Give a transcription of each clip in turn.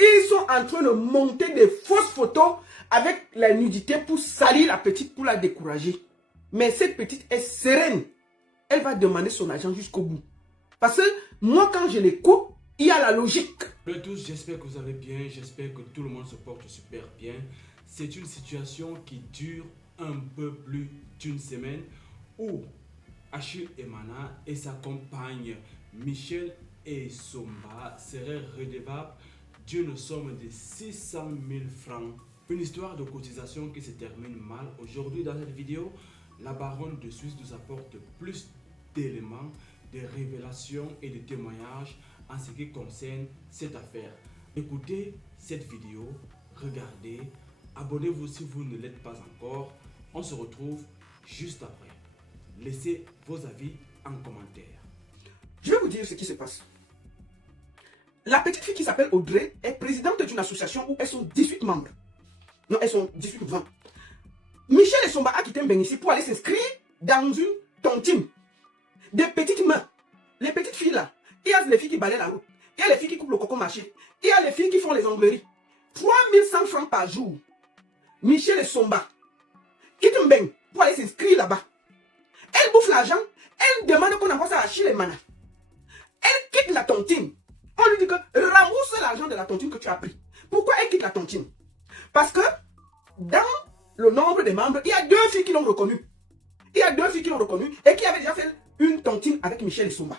Ils sont en train de monter des fausses photos avec la nudité pour salir la petite, pour la décourager. Mais cette petite est sereine. Elle va demander son argent jusqu'au bout. Parce que moi, quand je l'écoute, il y a la logique. Bonjour à tous, j'espère que vous allez bien, j'espère que tout le monde se porte super bien. C'est une situation qui dure un peu plus d'une semaine où Achille Emana et sa compagne Michel Essomba seraient redevables d'une somme de 600 000 francs. Une histoire de cotisation qui se termine mal. Aujourd'hui, dans cette vidéo, la baronne de Suisse nous apporte plus d'éléments, de révélations et de témoignages en ce qui concerne cette affaire. Écoutez cette vidéo, regardez, abonnez-vous si vous ne l'êtes pas encore. On se retrouve juste après. Laissez vos avis en commentaire. Je vais vous dire ce qui se passe. La petite fille qui s'appelle Audrey est présidente d'une association où elles sont 18 membres. Non, elles sont 18 ou 20. Michel Essomba a quitté Mbeng pour aller s'inscrire dans une tontine. Des petites mains. Les petites filles là. Il y a les filles qui balayent la route. Il y a les filles qui coupent le coco marché. Il y a les filles qui font les ongleries. 3100 francs par jour. Michel Essomba quitte Mbeng pour aller s'inscrire là-bas. Elle bouffe l'argent. Elle demande qu'on envoie ça à Achille Emana. Elle quitte la tontine. On lui dit que rembourse l'argent de la tontine que tu as pris. Pourquoi elle quitte la tontine? Parce que dans le nombre des membres, il y a 2 filles qui l'ont reconnu. Il y a 2 filles qui l'ont reconnu et qui avaient déjà fait une tontine avec Michel Essomba.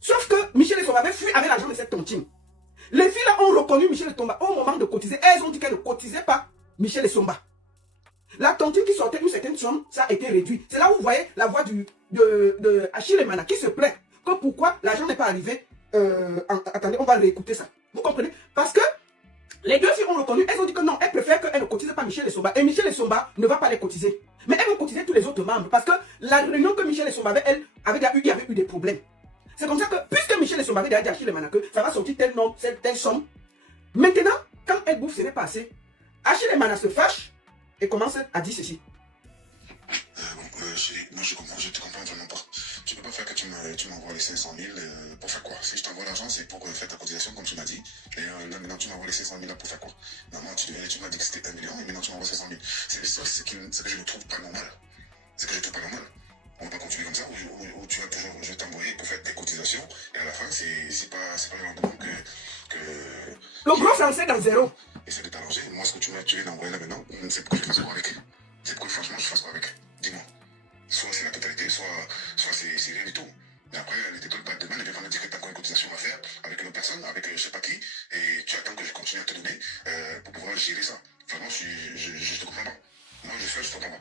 Sauf que Michel Essomba avait fui avec l'argent de cette tontine. Les filles là ont reconnu Michel Essomba au moment de cotiser. Elles ont dit qu'elles ne cotisaient pas Michel Essomba. La tontine qui sortait une certaine somme, ça a été réduit. C'est là où vous voyez la voix de Achille Emana qui se plaint que pourquoi l'argent n'est pas arrivé. Attendez, on va réécouter ça. Vous comprenez? Parce que les 2 filles ont reconnu, elles ont dit que non, elles préfèrent qu'elles ne cotisent pas Michel Essomba. Et Michel Essomba ne va pas les cotiser. Mais elles vont cotiser tous les autres membres. Parce que la réunion que Michel Essomba avait, elle, avait déjà eu, il y avait eu des problèmes. C'est comme ça que, puisque Michel Essomba avait déjà dit à Achille Emana que ça va sortir tel nombre, telle somme. Maintenant, quand elle bouffe, ce n'est pas assez. Achille Emana se fâche et commence à dire ceci. Moi je comprends, je te comprends vraiment pas. Tu peux pas faire que tu m'envoies les 500 000 pour faire quoi? Si je t'envoie l'argent, c'est pour faire ta cotisation comme tu m'as dit. Et là maintenant tu m'envoies les 500 000 là pour faire quoi? Normalement tu m'as dit que c'était 1 million et maintenant tu m'envoies 500 000. C'est ce que je ne trouve pas normal. C'est que je ne trouve pas normal. On va pas continuer comme ça où tu vas toujours, je vais t'envoyer pour faire tes cotisations et à la fin c'est pas le lendemain que Le gros français dans zéro. Essaie de t'arranger. Moi ce que tu viens d'envoyer là maintenant, c'est pour que je fasse quoi avec? C'est pour que franchement je fasse quoi avec? Dis-moi. Soit c'est la totalité, soit c'est rien du tout. Mais après, ne te colle pas demain, ne viens pas me dire que tu as encore une cotisation à faire avec une autre personne, avec je sais pas qui, et tu attends que je continue à te donner pour pouvoir gérer ça. Vraiment, je te comprends pas. Moi, je te comprends pas.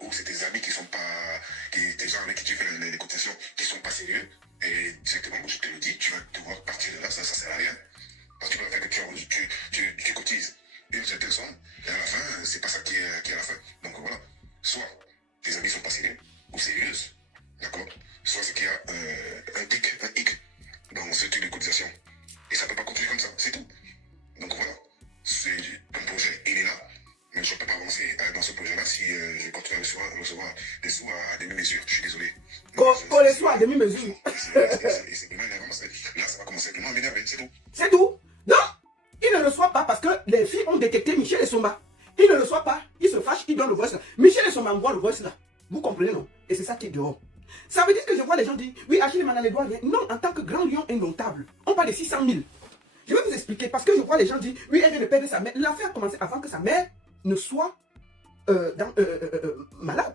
Ou c'est tes amis qui sont pas, tes gens avec qui tu fais les cotisations, qui sont pas sérieux, et directement, je te le dis, tu vas devoir partir de là, ça sert à rien. Parce que tu peux faire que tu cotises une certaine somme, et à la fin, c'est pas ça qui est à la fin. Donc voilà, soit tes amis sont pas sérieux ou sérieuses, d'accord? Soit c'est qu'il y a un hic dans ce type de cotisation. Et ça peut pas continuer comme ça, c'est tout. Donc voilà, ton projet, il est là, mais je ne peux pas avancer dans ce projet-là si je continue à recevoir des sous à demi-mesure. Je suis désolé. Qu'on les soit à demi-mesure. Et c'est vraiment énervant. Là, ça va commencer vraiment à m'énerver, c'est tout. C'est tout. Donc, il ne reçoit pas parce que les filles ont détecté Michel Essomba. Il ne reçoit pas, il se fâche, il donne le voice là. Michel Essomba envoie le voice là. Vous comprenez, non? Et c'est ça qui est dehors. Ça veut dire que je vois les gens dire, oui, Achille Emana ne doit rien. Non, en tant que grand lion indomptable, on parle de 600 000. Je vais vous expliquer parce que je vois les gens dire, oui, elle vient de perdre sa mère. L'affaire a commencé avant que sa mère ne soit malade.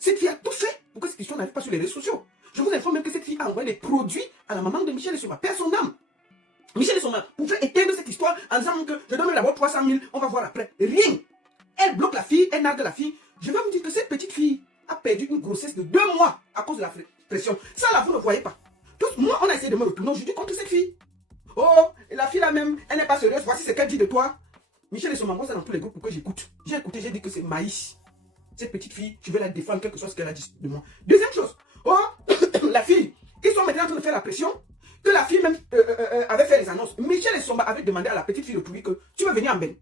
Cette fille a tout fait pour que cette histoire n'arrive pas sur les réseaux sociaux. Je vous informe même que cette fille a envoyé des produits à la maman de Michel Essomba, perd son âme. Michel Essomba pouvait éteindre cette histoire en disant que je donne d'abord 300 000, on va voir après. Rien. Elle bloque la fille, elle nargue la fille. Je vais vous dire que cette petite fille a perdu une grossesse de 2 mois à cause de la pression. Ça là, vous ne voyez pas. Tous, moi, on a essayé de me retourner aujourd'hui contre cette fille. Oh, la fille là même, elle n'est pas sérieuse. Voici ce qu'elle dit de toi. Michel Essomba envoie ça dans tous les groupes pour que j'écoute. J'ai écouté, j'ai dit que c'est maïs. Cette petite fille, je vais la défendre, quelque chose qu'elle a dit de moi. Deuxième chose. Oh, la fille, ils sont maintenant en train de faire la pression. Que la fille même avait fait les annonces. Michel Essomba avait demandé à la petite fille de Toulouse que tu veux venir en Ben.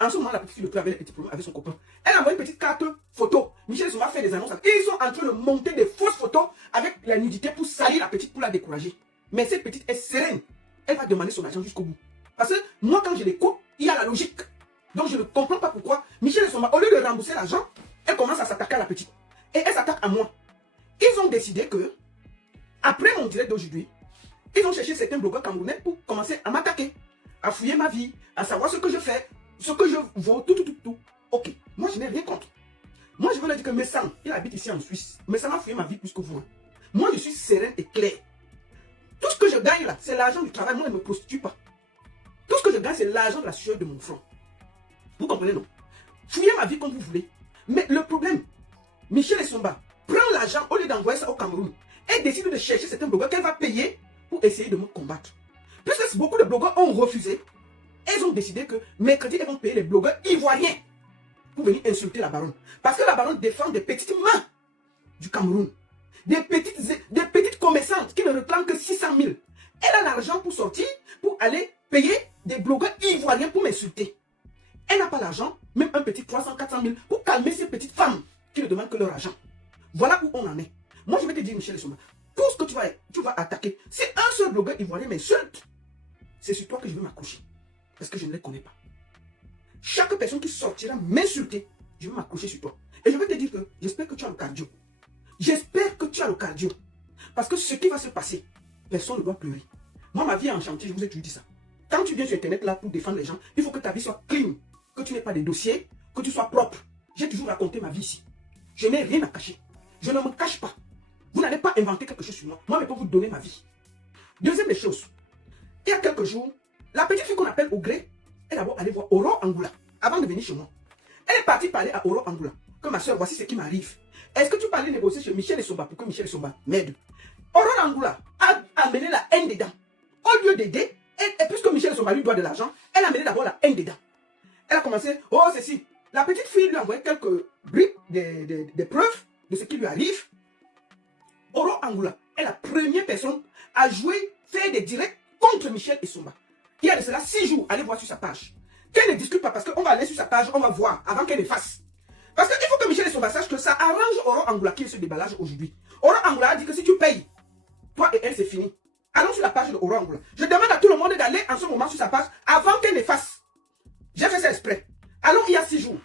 En ce moment, la petite fille de Toulouse avait les petits problèmes avec son copain. Elle a envoyé une petite carte photo. Michel Essomba fait des annonces. Ils sont en train de monter des fausses photos avec la nudité pour salir la petite, pour la décourager. Mais cette petite est sereine. elle va demander son argent jusqu'au bout. Parce que moi, quand je l'écoute, il y a la logique. Donc, je ne comprends pas pourquoi Michel Essomba, au lieu de rembourser l'argent, elle commence à s'attaquer à la petite. Et elle s'attaque à moi. Ils ont décidé que, après mon direct d'aujourd'hui, ils ont cherché certains blogueurs camerounais pour commencer à m'attaquer, à fouiller ma vie, à savoir ce que je fais, ce que je vaux, tout. Ok, moi je n'ai rien contre. Moi je veux leur dire que Messam, il habite ici en Suisse. Messam a fouillé ma vie plus que vous. Moi je suis sereine et claire. Tout ce que je gagne là, c'est l'argent du travail. Moi je ne me prostitue pas. Tout ce que je gagne, c'est l'argent de la sueur de mon front. Vous comprenez, non? Fouillez ma vie comme vous voulez. Mais le problème, Michel Essomba prend l'argent au lieu d'envoyer ça au Cameroun. Elle décide de chercher certains blogueurs qu'elle va payer pour essayer de me combattre. Puisque beaucoup de blogueurs ont refusé, elles ont décidé que mercredi, elles vont payer les blogueurs ivoiriens pour venir insulter la baronne. Parce que la baronne défend des petites mains du Cameroun. Des petites commerçantes qui ne réclament que 600 000. Elle a l'argent pour sortir, pour aller payer des blogueurs ivoiriens pour m'insulter. Elle n'a pas l'argent, même un petit 300, 400 000, pour calmer ces petites femmes qui ne demandent que leur argent. Voilà où on en est. Moi, je vais te dire, Michel Essomba, tout ce que tu vas attaquer, si un seul blogueur ivoirien m'insulte, c'est sur toi que je vais m'accrocher. Parce que je ne les connais pas. Chaque personne qui sortira m'insulter, je vais m'accrocher sur toi. Et je vais te dire que j'espère que tu as le cardio. J'espère que tu as le cardio. Parce que ce qui va se passer, personne ne doit pleurer. Moi, ma vie est en chantier, je vous ai toujours dit ça. Quand tu viens sur Internet là pour défendre les gens, il faut que ta vie soit clean. Que tu n'aies pas de dossiers, que tu sois propre. J'ai toujours raconté ma vie ici. Je n'ai rien à cacher. Je ne me cache pas. Vous n'allez pas inventer quelque chose sur moi. Moi, je peux vous donner ma vie. Deuxième des choses. Il y a quelques jours, la petite fille qu'on appelle Ogré est d'abord allée voir Aurore Angoula avant de venir chez moi. Elle est partie parler à Aurore Angoula. Que ma soeur, voici ce qui m'arrive. Est-ce que tu peux aller négocier chez Michel Essomba pour que Michel Essomba m'aide? Aurore Angoula a amené la haine dedans. Au lieu d'aider, et puisque Michel Essomba lui doit de l'argent, elle a amené d'abord la haine dedans. Elle a commencé, oh ceci. La petite fille lui a envoyé quelques briques, des preuves de ce qui lui arrive. Aurore Angoula est la première personne à jouer, faire des directs contre Michel Essomba. Il y a de cela 6 jours, allez voir sur sa page. Qu'elle ne discute pas parce qu'on va aller sur sa page, on va voir avant qu'elle efface. Parce qu'il faut que Michel Essomba sache que ça arrange Aurore Angoula qui est ce déballage aujourd'hui. Aurore Angoula a dit que si tu payes, toi et elle c'est fini. Allons sur la page de Aurore Angoula. Je demande à tout le monde d'aller en ce moment sur sa page avant qu'elle efface. J'ai fait ça exprès. Allons il y a 6 jours.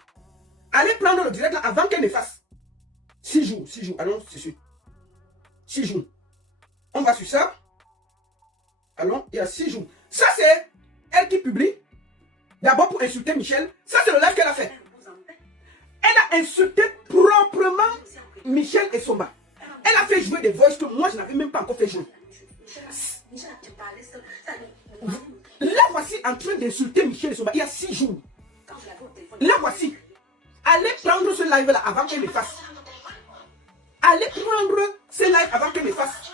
Allez prendre le direct là avant qu'elle efface. 6 jours, allons, c'est sûr. 6 jours. On va sur ça. Allons, il y a 6 jours. Ça, c'est elle qui publie. D'abord pour insulter Michel. Ça, c'est le live qu'elle a fait. Elle a insulté proprement Michel Essomba. Elle a fait jouer des voices que moi, je n'avais même pas encore fait jouer. Là, voici en train d'insulter Michel Essomba. Il y a 6 jours. Là, voici. Allez prendre ce live-là avant qu'elle efface. Allez prendre ce live avant qu'elle efface.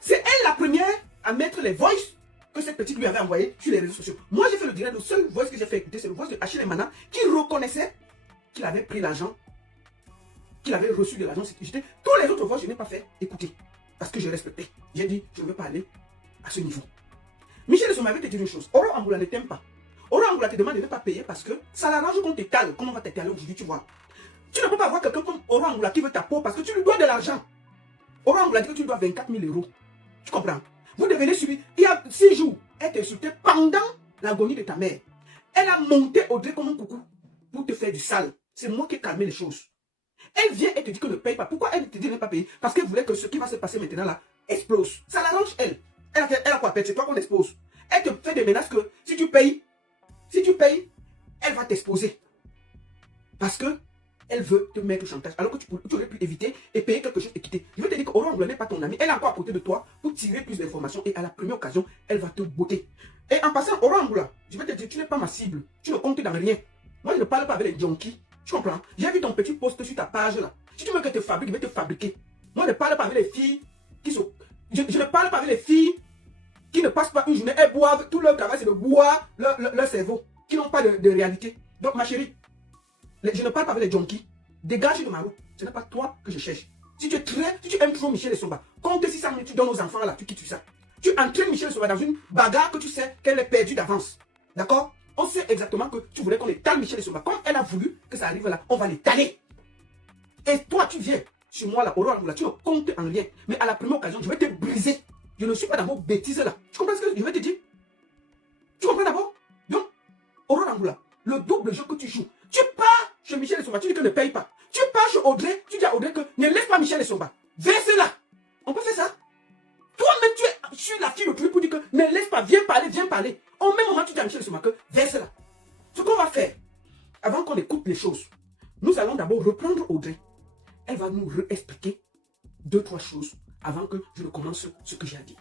C'est elle la première à mettre les voices que cette petite lui avait envoyées sur les réseaux sociaux. Moi, j'ai fait le direct. Le seul voice que j'ai fait écouter, c'est le voice de Achille Emana qui reconnaissait qu'il avait pris l'argent, qu'il avait reçu de l'argent. Tous les autres voix, je n'ai pas fait écouter. Parce que je respectais. J'ai dit, je ne veux pas aller à ce niveau. Michel Essomba avait te dire une chose. Aurore Angoula ne t'aime pas. Aurore Angoula te demande de ne pas payer parce que ça l'arrange qu'on te cale. Comment on va t'étaler aujourd'hui, tu vois. Tu ne peux pas avoir quelqu'un comme Aurore Angoula qui veut ta peau parce que tu lui dois de l'argent. Aurore Angoula dit que tu lui dois 24 000 €. Tu comprends? Vous devenez suivi. Il y a 6 jours, elle t'a insulté pendant l'agonie de ta mère. Elle a monté Audrey comme un coucou pour te faire du sale. C'est moi qui ai calmé les choses. Elle vient et te dit que ne paye pas. Pourquoi elle te dit de ne pas payer? Parce qu'elle voulait que ce qui va se passer maintenant là explose. Ça l'arrange elle. Elle a quoi perdre? C'est toi qu'on expose. Elle te fait des menaces que si tu payes, elle va t'exposer. Parce que elle veut te mettre au chantage. Alors que tu aurais pu éviter et payer quelque chose et quitter. Je veux te dire qu'Aurore Angoula n'est pas ton ami. Elle est encore à côté de toi pour tirer plus d'informations. Et à la première occasion, elle va te botter. Et en passant, Aurore Angoula, je vais te dire, tu n'es pas ma cible. Tu ne comptes dans rien. Moi, je ne parle pas avec les junkies. Tu comprends? J'ai vu ton petit post sur ta page là. Si tu veux que je te fabrique, je vais te fabriquer. Moi, je ne parle pas avec les filles qui sont... Je ne parle pas avec les filles qui ne passent pas une journée. Elles boivent. Tout leur travail, c'est de boire leur cerveau. Qui n'ont pas de réalité. Donc, ma chérie, je ne parle pas avec les junkies. Dégage de ma route. Ce n'est pas toi que je cherche. Si tu aimes trop Michel Essomba, compte 600 000, tu donnes aux enfants là, tu quittes ça. Tu entraînes Michel Essomba dans une bagarre que tu sais qu'elle est perdue d'avance. D'accord? On sait exactement que tu voulais qu'on étale Michel Essomba. Comme elle a voulu que ça arrive là, on va l'étaler. Et toi, tu viens sur moi là, Aurore Angoula, tu ne comptes en rien. Mais à la première occasion, je vais te briser. Je ne suis pas dans vos bêtises là. Tu comprends ce que je vais te dire? Aurore Angoula, le double jeu que tu joues. Tu pars chez Michel Essomba, tu dis que ne paye pas. Tu pars chez Audrey, tu dis à Audrey que ne laisse pas Michel Essomba. Verse-la. On peut faire ça? Toi-même, tu es sur la fille de truc pour dire que ne laisse pas, viens parler, viens parler. Au même moment, tu dis à Michel Essomba que verse-la. Ce qu'on va faire, avant qu'on écoute les choses, nous allons d'abord reprendre Audrey. Elle va nous réexpliquer 2-3 choses avant que je ne commence ce que j'ai à dire.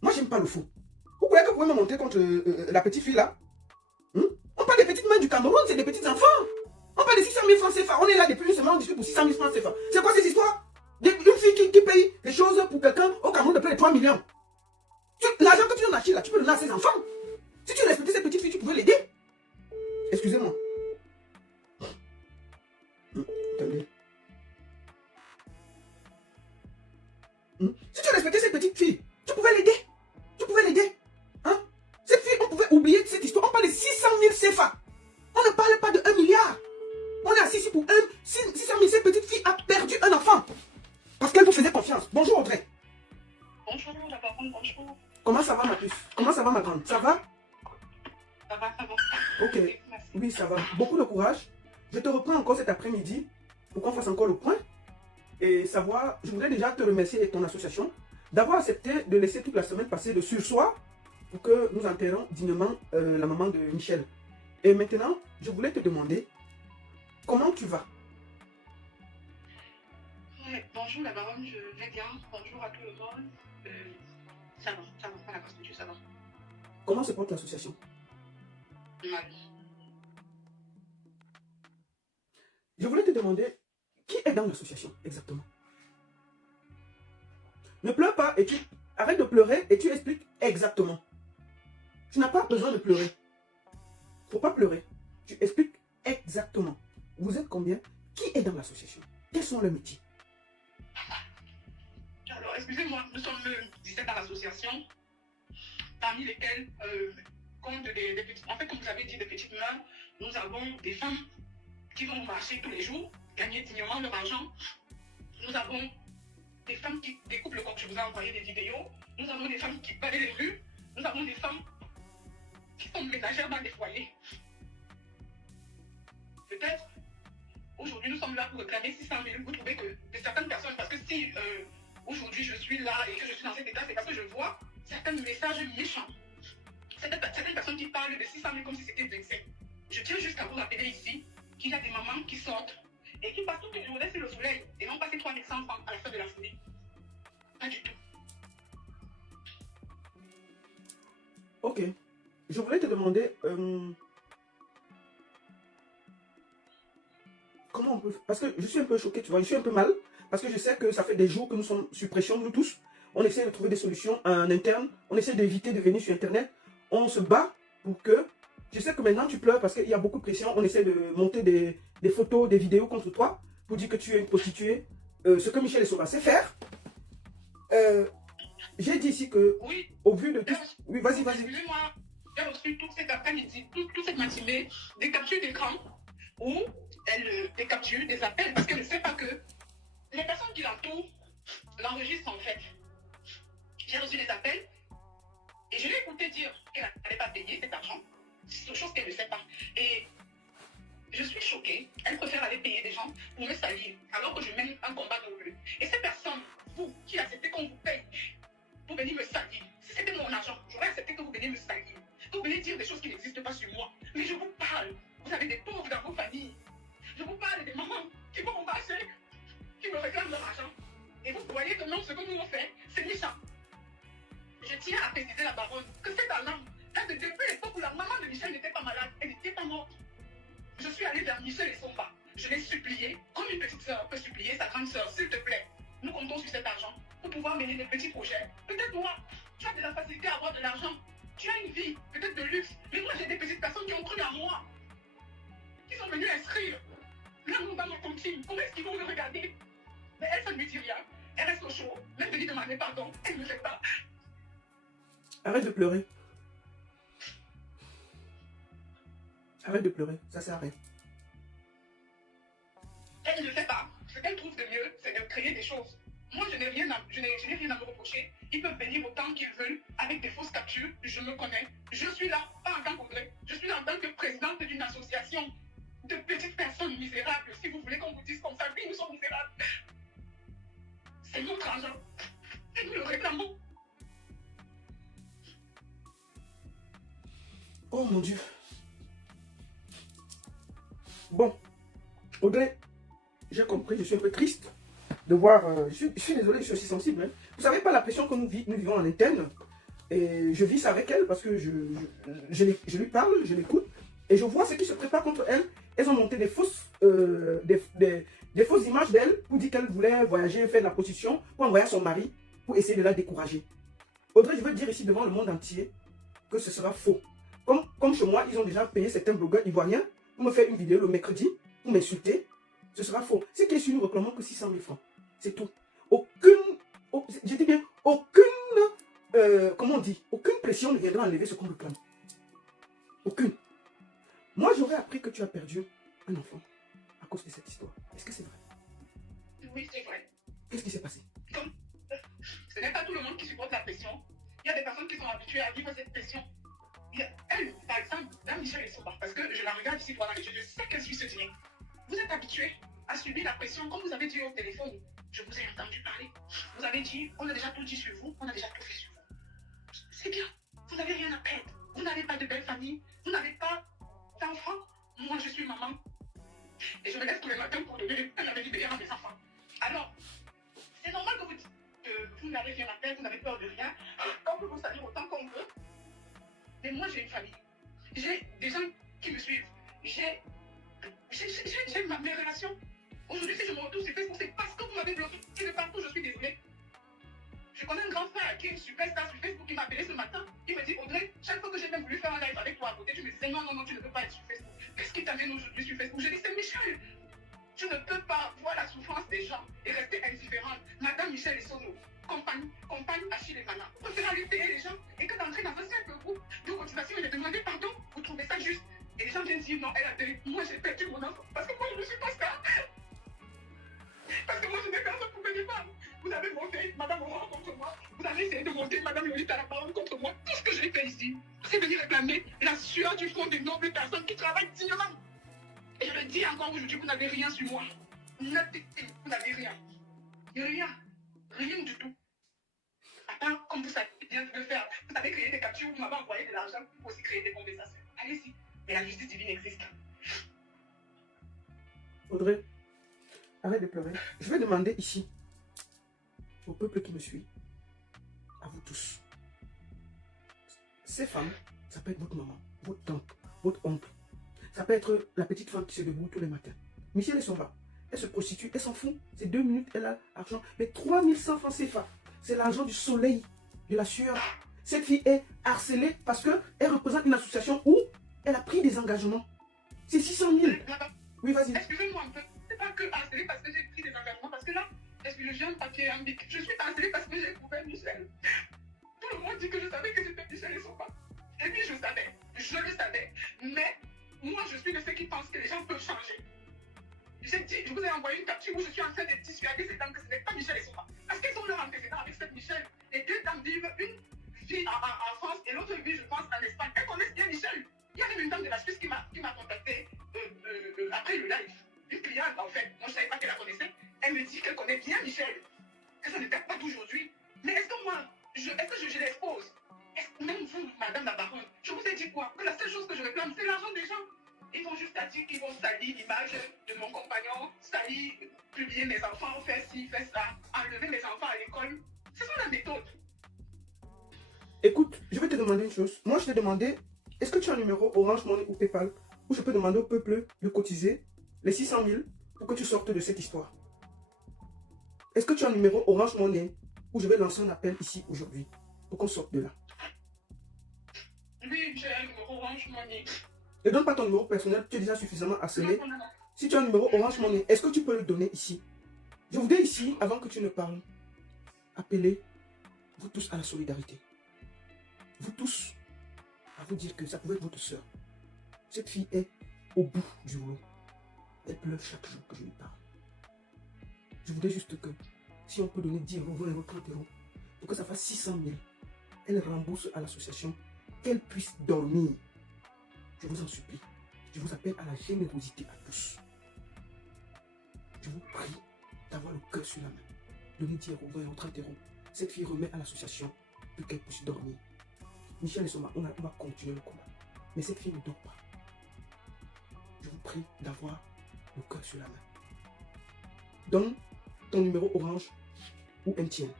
Moi, j'aime pas le faux. Vous croyez que vous pouvez me montrer contre la petite fille là? On parle des petites mains du Cameroun, c'est des petits enfants. On parle de 600 000 francs CFA. On est là depuis une semaine, on discute pour 600 000 francs CFA. C'est quoi ces histoires? Une fille qui paye des choses pour quelqu'un au Cameroun de près de 3 millions. L'argent que tu donnes à Chine là, tu peux le donner à ses enfants. Si tu respectais cette petite fille, tu pouvais l'aider. Excusez-moi. Attendez. Si tu respectais cette petite fille, tu pouvais l'aider. Tu pouvais l'aider. Hein? Cette fille, on pouvait oublier cette histoire. On parle de 600 000 CFA. On ne parle pas de 1 milliard. On est assis ici pour 600 000. Cette petite fille a perdu un enfant. Parce qu'elle vous faisait confiance. Bonjour Audrey. Bonjour, la baronne, bonjour. Comment ça va ma puce? Comment ça va ma grande? Ça va? Ça va, ça va. Ok. Oui, merci. Oui, ça va. Beaucoup de courage. Je te reprends encore cet après-midi pour qu'on fasse encore le point. Et savoir, je voudrais déjà te remercier et ton association d'avoir accepté de laisser toute la semaine passer de sursoir pour que nous enterrions dignement la maman de Michel. Et maintenant, je voulais te demander comment tu vas? Ouais, bonjour la baronne, je vais bien. Bonjour à tout le monde. Ça va, pas la constitution, ça va. Comment se porte l'association? Mal. Je voulais te demander qui est dans l'association exactement. Ne pleure pas et tu arrête de pleurer et tu expliques exactement. Tu n'as pas besoin de pleurer. Faut pas pleurer. Tu expliques exactement. Vous êtes combien? Qui est dans l'association? Quels sont les métiers? Alors, excusez-moi, nous sommes 17 dans l'association, parmi lesquels compte des petites... En fait, comme vous avez dit, des petites mains, nous avons des femmes qui vont marcher tous les jours, gagner dignement leur argent. Nous avons des femmes qui découpent le corps, je vous ai envoyé des vidéos. Nous avons des femmes qui balayent les rues. Nous avons des femmes qui sont ménagères dans des foyers. Peut-être, aujourd'hui, nous sommes là pour réclamer 600 000. Vous trouvez que certaines personnes, parce que si aujourd'hui je suis là et que je suis dans cet état, c'est parce que je vois certains messages méchants. Certaines personnes qui parlent de 600 000 comme si c'était 27. Je tiens juste à vous rappeler ici qu'il y a des mamans qui sortent et qui passent toute une journée sur le soleil et n'ont pas ces 3 100 francs à la fin de la journée. Pas du tout. Ok. Je voulais te demander comment on peut... Parce que je suis un peu choqué, tu vois, je suis un peu mal. Parce que je sais que ça fait des jours que nous sommes sous pression, nous tous. On essaie de trouver des solutions en interne. On essaie d'éviter de venir sur Internet. On se bat pour que... Je sais que maintenant tu pleures parce qu'il y a beaucoup de pression. On essaie de monter des photos, des vidéos contre toi pour dire que tu es une prostituée. Ce que Michel Essomba sait faire. J'ai dit ici que, Oui. au vu de tout... Oui, vas-y, vas-y. Excusez-moi, j'ai reçu toute cette après-midi, toute cette matinée, des captures d'écran où des captures, des appels, parce qu'elle ne sait pas que les personnes qui l'entourent l'enregistrent en fait. J'ai reçu des appels et je l'ai écouté dire qu'elle n'allait pas payer cet argent. C'est une chose qu'elle ne sait pas. Et je suis choquée. Elle préfère aller payer des gens pour me salir, alors que je mène un combat noble. Et ces personnes, vous, qui acceptez qu'on vous paye pour venir me salir, si c'était mon argent, j'aurais accepté que vous veniez me salir, que vous veniez dire des choses qui n'existent pas sur moi. Mais je vous parle. Vous avez des pauvres dans vos familles. Je vous parle des mamans qui vont au marché, qui me réclament leur argent. Et vous voyez que non, ce que nous on fait, c'est méchant. Je tiens à préciser la baronne que cette alarme date de depuis l'époque où la maman de Michel n'était pas malade, elle n'était pas morte. Je suis allée vers Michel Essomba. Je l'ai supplié, comme une petite sœur peut supplier sa grande sœur, s'il te plaît. Nous comptons sur cet argent pour pouvoir mener des petits projets. Peut-être toi, tu as de la facilité à avoir de l'argent. Tu as une vie, peut-être de luxe. Mais moi, j'ai des petites personnes qui ont cru à moi. Qui sont venues inscrire leur nom dans ma tontine. Comment est-ce qu'ils vont me regarder? Mais elle, ça ne lui dit rien. Elle reste au chaud. Même venue demander pardon. Elle ne le fait pas. Arrête de pleurer. Arrête de pleurer, ça sert à rien. Elle ne le fait pas. Ce qu'elle trouve de mieux, c'est de créer des choses. Moi, je n'ai rien à me reprocher. Ils peuvent venir autant qu'ils veulent avec des fausses captures. Je me connais. Je suis là, pas en tant qu'Audrey. Je suis là en tant que présidente d'une association de petites personnes misérables. Si vous voulez qu'on vous dise comme ça, oui, nous sommes misérables. C'est notre argent. Et nous le réclamons. Oh mon Dieu. Bon, Audrey, j'ai compris, je suis un peu triste de voir. Je suis désolé, je suis aussi sensible. Hein. Vous savez pas la pression que nous vivons en interne. Et je vis ça avec elle parce que je lui parle, je l'écoute. Et je vois ce qui se prépare contre elle. Elles ont monté des fausses, des fausses images d'elle pour dire qu'elle voulait voyager, faire de la prostitution, pour envoyer à son mari, pour essayer de la décourager. Audrey, je veux dire ici devant le monde entier que ce sera faux. Comme chez moi, ils ont déjà payé certains blogueurs ivoiriens pour me faire une vidéo le mercredi, pour m'insulter. Ce sera faux. Ce qui est sûr, nous réclamons que 600 000 francs. C'est tout. Je dis bien, comment on dit, aucune pression ne viendra enlever ce qu'on réclame. Aucune. Moi, j'aurais appris que tu as perdu un enfant à cause de cette histoire. Est-ce que c'est vrai? Oui, c'est vrai. Qu'est-ce qui s'est passé? Comme ce n'est pas tout le monde qui supporte la pression. Il y a des personnes qui sont habituées à vivre cette pression. Elle, par exemple, Dame Michel Essomba, parce que je la regarde ici pendant les yeux, je sais qu'elle suit ce dîner. Vous êtes habitué à subir la pression, comme vous avez dit au téléphone. Je vous ai entendu parler. Vous avez dit, on a déjà tout dit sur vous, on a déjà tout fait sur vous. C'est bien. Vous n'avez rien à perdre. Vous n'avez pas de belle famille. Vous n'avez pas d'enfants. Moi, je suis maman. Et je me lève tous les matins pour donner un avenir à mes enfants. Alors, c'est normal que vous dites que vous n'avez rien à perdre, vous n'avez peur de rien. On peut vous salir autant qu'on veut. Mais moi, j'ai une famille. J'ai des gens qui me suivent. J'ai mes relations. Aujourd'hui, si je me retrouve sur Facebook, c'est parce que vous m'avez bloqué de partout. Je suis désolée. Je connais un grand frère qui est une superstar sur Facebook qui m'a appelé ce matin. Il me dit, Audrey, chaque fois que j'ai même voulu faire un live avec toi à côté, tu me disais, non, tu ne peux pas être sur Facebook. Qu'est-ce qui t'amène aujourd'hui sur Facebook? J'ai dit, c'est Michel. Tu ne peux pas voir la souffrance des gens et rester indifférente. Madame Michel Essomba, compagne Achille Emana, vous préférez aller payer les gens et que d'entrer dans un simple groupe de motivation et de demander pardon, vous trouvez ça juste? Et les gens viennent dire, non, elle a dit, moi j'ai perdu mon enfant parce que moi je ne suis pas ça. Parce que moi je n'ai personne pour me défendre. Vous avez monté Madame Aurore contre moi. Vous avez essayé de monter Madame Lolita la parole contre moi. Tout ce que j'ai fait ici, c'est venir réclamer la sueur du front des nobles personnes qui travaillent dignement. Et je le dis encore aujourd'hui, vous n'avez rien sur moi. Vous n'avez rien. Rien. Rien du tout. À part, comme vous savez bien le faire, vous avez créé des captures, vous m'avez envoyé de l'argent pour aussi créer des conversations. Allez-y. Mais la justice divine existe. Audrey, arrête de pleurer. Je vais demander ici, au peuple qui me suit, à vous tous. Ces femmes, ça peut être votre maman, votre tante, votre oncle. Ça peut être la petite femme qui se debout tous les matins. Michel Essomba, elle se prostitue, elle s'en fout. C'est 2 minutes, elle a l'argent. Mais 3100 francs CFA, c'est l'argent du soleil, de la sueur. Cette fille est harcelée parce qu'elle représente une association où elle a pris des engagements. C'est 600 000. Oui, vas-y. Excusez-moi un peu. C'est pas que harcelée parce que j'ai pris des engagements. Parce que là, j'ai un papier, un bic. Je suis harcelée parce que j'ai trouvé Michel. Tout le monde dit que je savais que c'était Michel Essomba. Et puis je le savais. Mais moi, je suis de ceux qui pensent que les gens peuvent changer. J'ai dit, je vous ai envoyé une capture où je suis en train de dissuader ces dames que ce n'est pas Michel Essomba. Parce qu'ils ont leur antécédent avec cette Michel. Les 2 dames vivent, une vit en France et l'autre vit, je pense, en Espagne. Elles connaissent bien Michel. Il y a même une dame de la Suisse qui m'a contacté après le live. Une cliente, en fait. Moi, je ne savais pas qu'elle la connaissait. Elle me dit qu'elle connaît bien Michel. Que ça ne date pas d'aujourd'hui. Mais est-ce que moi, est-ce que je l'expose? Même vous, madame la baronne, je vous ai dit quoi? Que la seule chose que je réclame, c'est l'argent des gens. Ils vont juste à dire qu'ils vont salir l'image de mon compagnon, salir, publier mes enfants, faire ci, faire ça, enlever mes enfants à l'école. C'est ça la méthode. Écoute, je vais te demander une chose. Moi, je t'ai demandé, est-ce que tu as un numéro Orange Money ou PayPal où je peux demander au peuple de cotiser les 600 000 pour que tu sortes de cette histoire? Est-ce que tu as un numéro Orange Money où je vais lancer un appel ici aujourd'hui pour qu'on sorte de là? Oui, j'ai un numéro Orange Money. Ne donne pas ton numéro personnel, tu es déjà suffisamment harcelé. Non. Si tu as un numéro Orange Money, est-ce que tu peux le donner ici? Je voudrais ici, avant que tu ne parles, appeler vous tous à la solidarité. Vous tous, à vous dire que ça pouvait être votre soeur. Cette fille est au bout du rouleau. Elle pleure chaque jour que je lui parle. Je voudrais juste que si on peut donner 10 euros, 20 euros, 30 euros, pour que ça fasse 600 000, elle rembourse à l'association, qu'elle puisse dormir. Je vous en supplie. Je vous appelle à la générosité à tous. Je vous prie d'avoir le cœur sur la main. Donnez 10 euros, 20 euros, 30 euros. Cette fille remet à l'association pour qu'elle puisse dormir. Michel et Soma, on va continuer le combat. Mais cette fille ne dort pas. Je vous prie d'avoir le cœur sur la main. Donne ton numéro Orange ou MTN.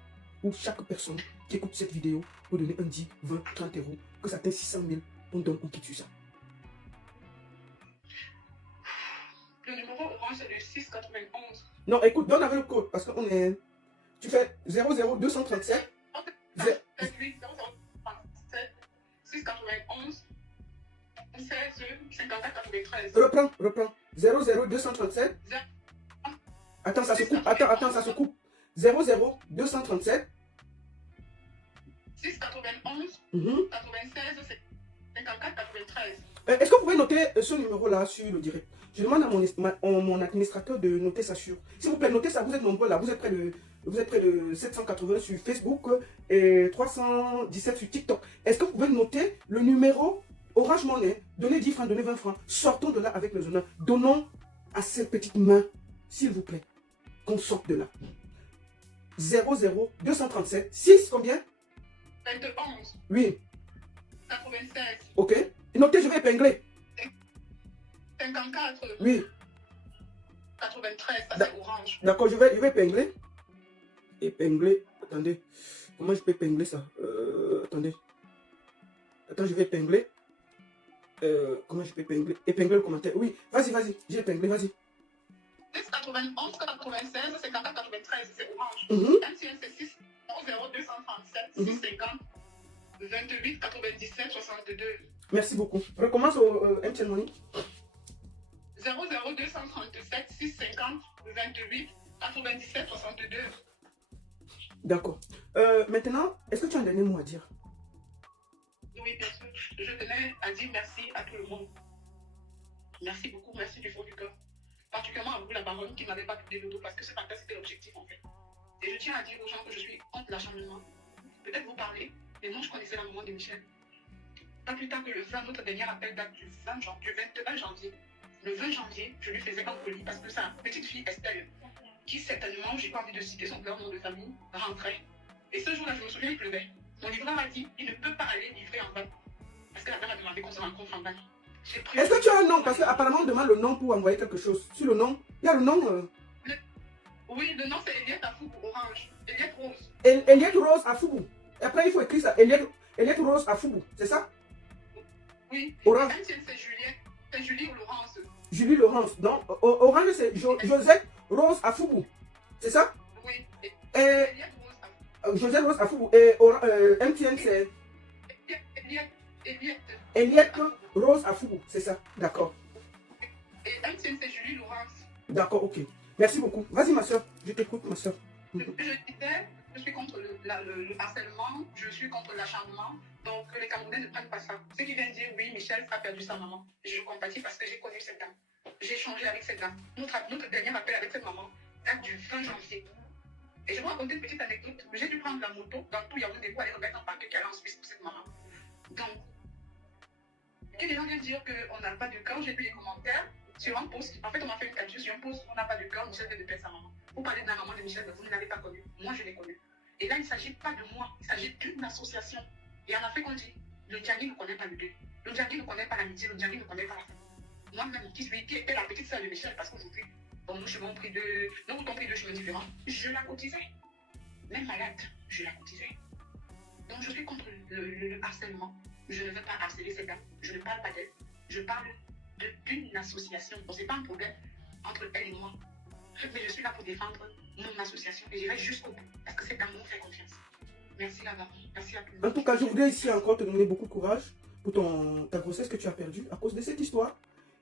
Ou chaque personne qui écoute cette vidéo peut donner un 10, 20, 30 euros. Que ça atteigne 600 000, on donne, on quitte sur ça. Le numéro orange c'est le 691. Non, écoute, donne avec le code parce qu'on est. Tu fais 00237. 691 16 54 93. Reprends. 00237. Attends, ça se coupe. Attends, ça se coupe. 00237. 691 Mhm. 96 54 93. Est-ce que vous pouvez noter ce numéro-là sur le direct? Je demande à mon administrateur de noter ça sur. S'il vous plaît, notez ça. Vous êtes nombreux là. Vous êtes près de 780 sur Facebook et 317 sur TikTok. Est-ce que vous pouvez noter le numéro Orange Money? Donnez 10 francs, donnez 20 francs. Sortons de là avec les honneurs. Donnons à ces petites mains, s'il vous plaît, qu'on sorte de là. 00237 6 combien? 21 Oui. 96 Ok. Notez, je vais épingler. 54 Oui. 93. Ça c'est orange. D'accord, je vais épingler. Épingler. Attendez. Comment je peux épingler ça? Attendez. Attends, je vais épingler. Comment je peux épingler? Épingler le commentaire. Oui, vas-y. J'ai épinglé, vas-y. 691 96 54 93. C'est orange. Mhm. MTN c'est 6 0237 Mhm. 650 28 97 62. Merci beaucoup. Recommence au MTN Money. 00237 650 28 97 62. D'accord. Maintenant, est-ce que tu as un dernier mot à dire? Oui, bien sûr. Je tenais à dire merci à tout le monde. Merci beaucoup, merci du fond du cœur. Particulièrement à vous, la baronne, qui n'avait pas tourné le dos parce que ce matin, c'était l'objectif en fait. Et je tiens à dire aux gens que je suis contre l'acharnement. Peut-être vous parlez, mais moi je connaissais la maman de Michel. Pas plus tard que le 20, notre dernier appel date du 21 janvier. Le 20 janvier, je lui faisais un colis parce que sa petite fille Estelle, qui certainement, j'ai pas envie de citer son nom de famille, rentrait. Et ce jour-là, je me souviens, il pleuvait. Mon livreur m'a dit, il ne peut pas aller livrer en van. Parce que la dame a demandé qu'on se rencontre en van. Est-ce que tu as un nom? Parce qu'apparemment, on demande le nom pour envoyer quelque chose. Sur le nom, il y a le nom. Oui, le nom c'est Eliette Afou Orange. Eliette Rose. Eliette Rose à Foubou. Et après, il faut écrire ça. Eliette Rose à Foubou. C'est ça? Oui. Orange. C'est Juliette. C'est Julie ou Laurence. Julie Laurence. Donc, Orange, c'est Josette Rose à Foubou. C'est ça? Oui. Et Eliette Rose Afou. Josette Rose à Foubou. Et MTN, c'est Eliette Rose à Foubou. C'est ça? D'accord. Et MTN, c'est Julie Laurence. D'accord, ok. Merci beaucoup. Vas-y, ma soeur. Je t'écoute, ma soeur. Je disais, je suis contre le harcèlement, je suis contre l'acharnement. Donc, les Camerounais ne prennent pas ça. Ceux qui viennent dire, oui, Michel a perdu sa maman. Je compatis parce que j'ai connu cette dame. J'ai échangé avec cette dame. Notre dernier appel avec cette maman date du 20 janvier. Et je vais raconter une petite anecdote. J'ai dû prendre la moto dans tout Yaoundé pour aller remettre un paquet qui allait en Suisse pour cette maman. Donc, quand les gens viennent dire qu'on n'a pas de cœur, j'ai vu les commentaires sur un post. En fait, on m'a fait une capture sur un post, on n'a pas de cœur, Michel vient de perdre sa maman. Vous parlez de la maman de Michel, mais vous ne l'avez pas connue. Moi, je l'ai connue. Et là, il ne s'agit pas de moi, il s'agit d'une association. Et en Afrique, on dit, le Djangui ne connaît pas le deux. Le Djangui ne connaît pas l'amitié, le Djangui ne connaît pas la famille. Moi-même, qui était la petite sœur de Michel, parce qu'aujourd'hui, bon, nous chemins ont pris deux chemins différents. Je la cotisais. Même malade, je la cotisais. Donc, je suis contre le harcèlement. Je ne veux pas harceler cette dame. Je ne parle pas d'elle. Je parle d'une association. Bon, ce n'est pas un problème entre elle et moi. Mais je suis là pour défendre mon association et j'irai jusqu'au bout. Parce que cette dame me fait confiance. Merci là-bas. Merci à tout le monde. En tout cas, je voudrais ici encore te donner beaucoup de courage pour ta grossesse que tu as perdue à cause de cette histoire.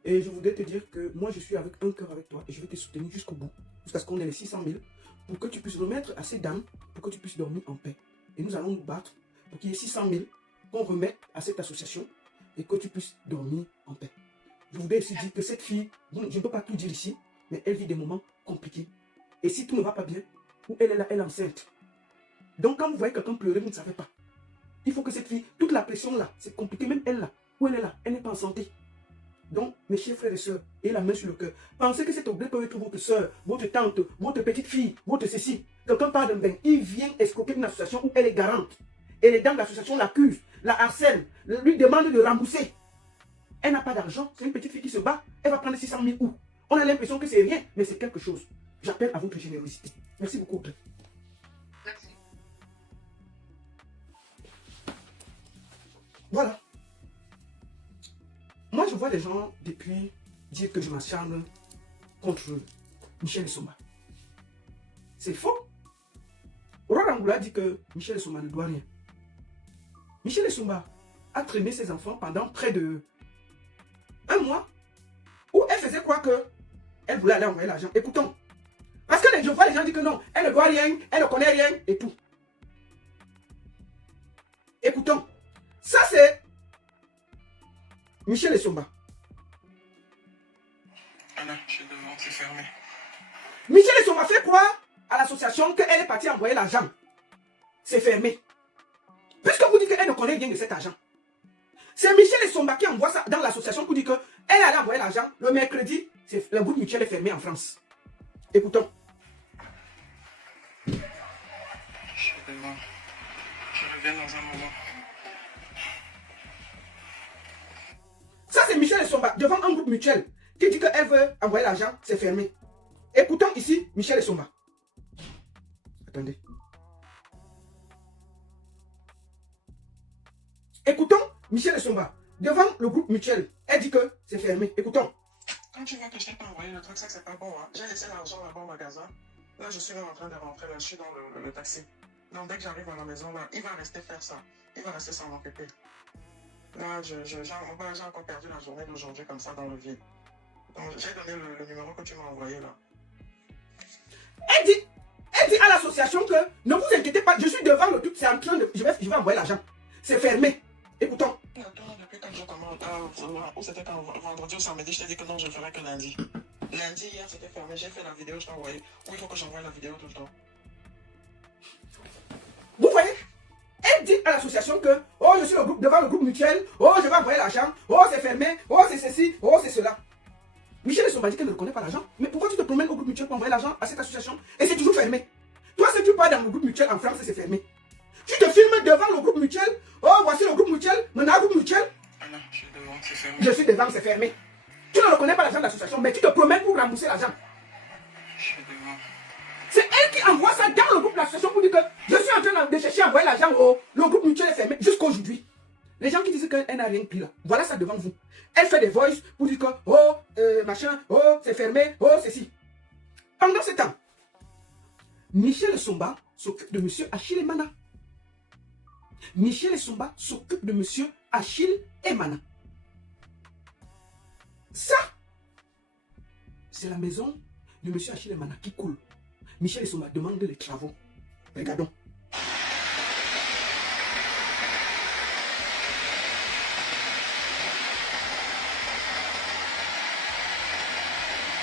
Et je voudrais te dire que moi, je suis avec un cœur avec toi et je vais te soutenir jusqu'au bout. Jusqu'à ce qu'on ait les 600 000 pour que tu puisses remettre à ces dames, pour que tu puisses dormir en paix. Et nous allons nous battre pour qu'il y ait 600 000 qu'on remette à cette association et que tu puisses dormir en paix. Je voudrais aussi dire que cette fille, je ne peux pas tout dire ici, mais elle vit des moments compliqués. Et si tout ne va pas bien, où elle est là, elle est enceinte. Donc quand vous voyez quelqu'un pleurer, vous ne savez pas. Il faut que cette fille, toute la pression là, c'est compliqué, même elle là, où elle est là, elle n'est pas en santé. Donc, mes chers frères et sœurs, ayez la main sur le cœur. Pensez que cet objet peut être votre soeur, votre tante, votre petite fille, votre ceci. Quelqu'un parle d'un bain, il vient escroquer une association où elle est garante. Et les dames de l'association l'accusent, la harcèlent, lui demandent de rembourser. Elle n'a pas d'argent, c'est une petite fille qui se bat, elle va prendre 600 000 où? On a l'impression que c'est rien, mais c'est quelque chose. J'appelle à votre générosité. Merci beaucoup. Merci. Voilà. Moi, je vois des gens depuis dire que je m'acharne contre Michel Soma. C'est faux. Aurore Angoula dit que Michel Soma ne doit rien. Michel Soma a traîné ses enfants pendant près de 1 mois où elle faisait croire qu'elle voulait aller envoyer l'argent. Écoutons. Parce que je vois les gens dire que non, elle ne doit rien, elle ne connaît rien et tout. Écoutons. Ça, c'est Michel Somba. Anna, je suis devant, c'est fermé. Michel Somba fait croire à l'association qu'elle est partie envoyer l'argent. C'est fermé. Puisque vous dites qu'elle ne connaît rien de cet argent. C'est Michel Somba qui envoie ça dans l'association pour dire qu'elle allait envoyer l'argent. Le mercredi, le groupe mutuel est fermé en France. Écoutons. Je suis devant. Je reviens dans un moment. Ça, c'est Michel Somba devant un groupe mutuel qui dit qu'elle veut envoyer l'argent, c'est fermé. Écoutons ici Michel Somba. Attendez. Écoutons Michel Somba devant le groupe mutuel. Elle dit que c'est fermé. Écoutons. Quand tu vois que je n'ai pas envoyé le truc, c'est que c'est pas bon. Hein. J'ai laissé l'argent là-bas au magasin. Là, je suis même en train de rentrer. Là, je suis dans le taxi. Donc, dès que j'arrive à la maison, là, il va rester faire ça. Il va rester s'en occuper. Là, j'ai encore perdu la journée d'aujourd'hui comme ça dans le vide. Donc, j'ai donné le numéro que tu m'as envoyé là. Elle dit à l'association que ne vous inquiétez pas, je suis devant le truc, c'est en train de. Je vais envoyer l'argent. C'est fermé. Écoutons. Depuis quand je commence ou c'était quand vendredi ou samedi, je t'ai dit que non, je ne ferai que lundi. Lundi, hier, c'était fermé. J'ai fait la vidéo, je t'ai envoyé. Ou il faut que j'envoie la vidéo tout le temps. Vous voyez? Elle dit à l'association que oh, je suis devant le groupe mutuel, oh, je vais envoyer l'argent, oh, c'est fermé, oh, c'est ceci, oh, c'est cela. Michel Somba dit qu'elle ne connaît pas l'argent. Mais pourquoi tu te promènes au groupe mutuel pour envoyer l'argent à cette association et c'est toujours fermé? Toi, si tu pars dans le groupe mutuel en France, c'est fermé. Tu te filmes devant le groupe mutuel, oh, voici le groupe mutuel, maintenant le groupe mutuel. Anna, je suis devant, c'est fermé. Je suis devant, c'est fermé. Tu ne reconnais pas l'argent de l'association, mais tu te promènes pour rembourser l'argent. Je suis devant. C'est elle qui envoie ça dans le groupe de l'association pour dire que je suis en train de chercher à envoyer l'argent au le groupe mutuel est fermé jusqu'aujourd'hui. Les gens qui disent qu'elle n'a rien pris là, voilà ça devant vous. Elle fait des voices pour dire que oh, machin, oh, c'est fermé, oh, ceci. Pendant ce temps, Michel Somba s'occupe de M. Achille Emana. Michel Somba s'occupe de M. Achille Emana. Ça, c'est la maison de M. Achille Emana qui coule. Michel Somba demande les travaux. Regardons.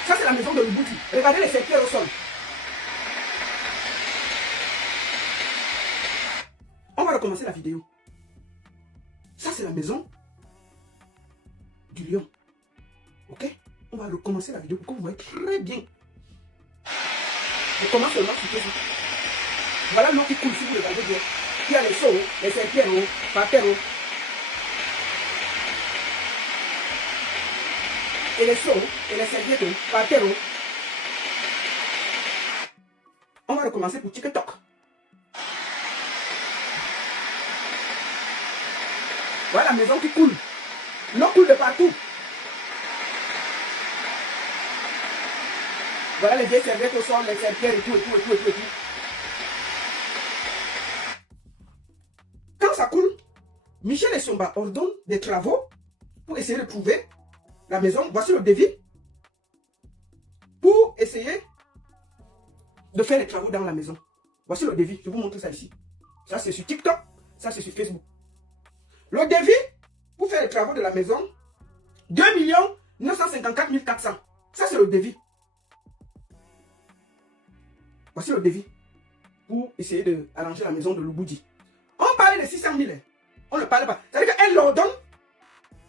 Ça, c'est la maison de Lubouti. Regardez les serpillères au sol. On va recommencer la vidéo. Ça, c'est la maison du lion. Ok? On va recommencer la vidéo pour que vous voyez très bien. Je commence seulement sur Facebook. Voilà l'eau qui coule si vous regardez bien. Il y a les seaux, les serpillères, par terre. Et les seaux et les serviettes par terre. On va recommencer pour TikTok. Voilà la maison qui coule. L'eau coule de partout. Voilà les vieilles serviettes au sol, les serpillères et tout. Quand ça coule, Michel Somba ordonne des travaux pour essayer de trouver la maison. Voici le devis pour essayer de faire les travaux dans la maison. Voici le devis. Je vous montre ça ici. Ça, c'est sur TikTok. Ça, c'est sur Facebook. Le devis pour faire les travaux de la maison, 2 954 400. Ça, c'est le devis. Voici le devis. pour essayer d'arranger la maison de Louboudi. On parlait de 600 000. On ne parlait pas. C'est-à-dire qu'elle l'ordonne.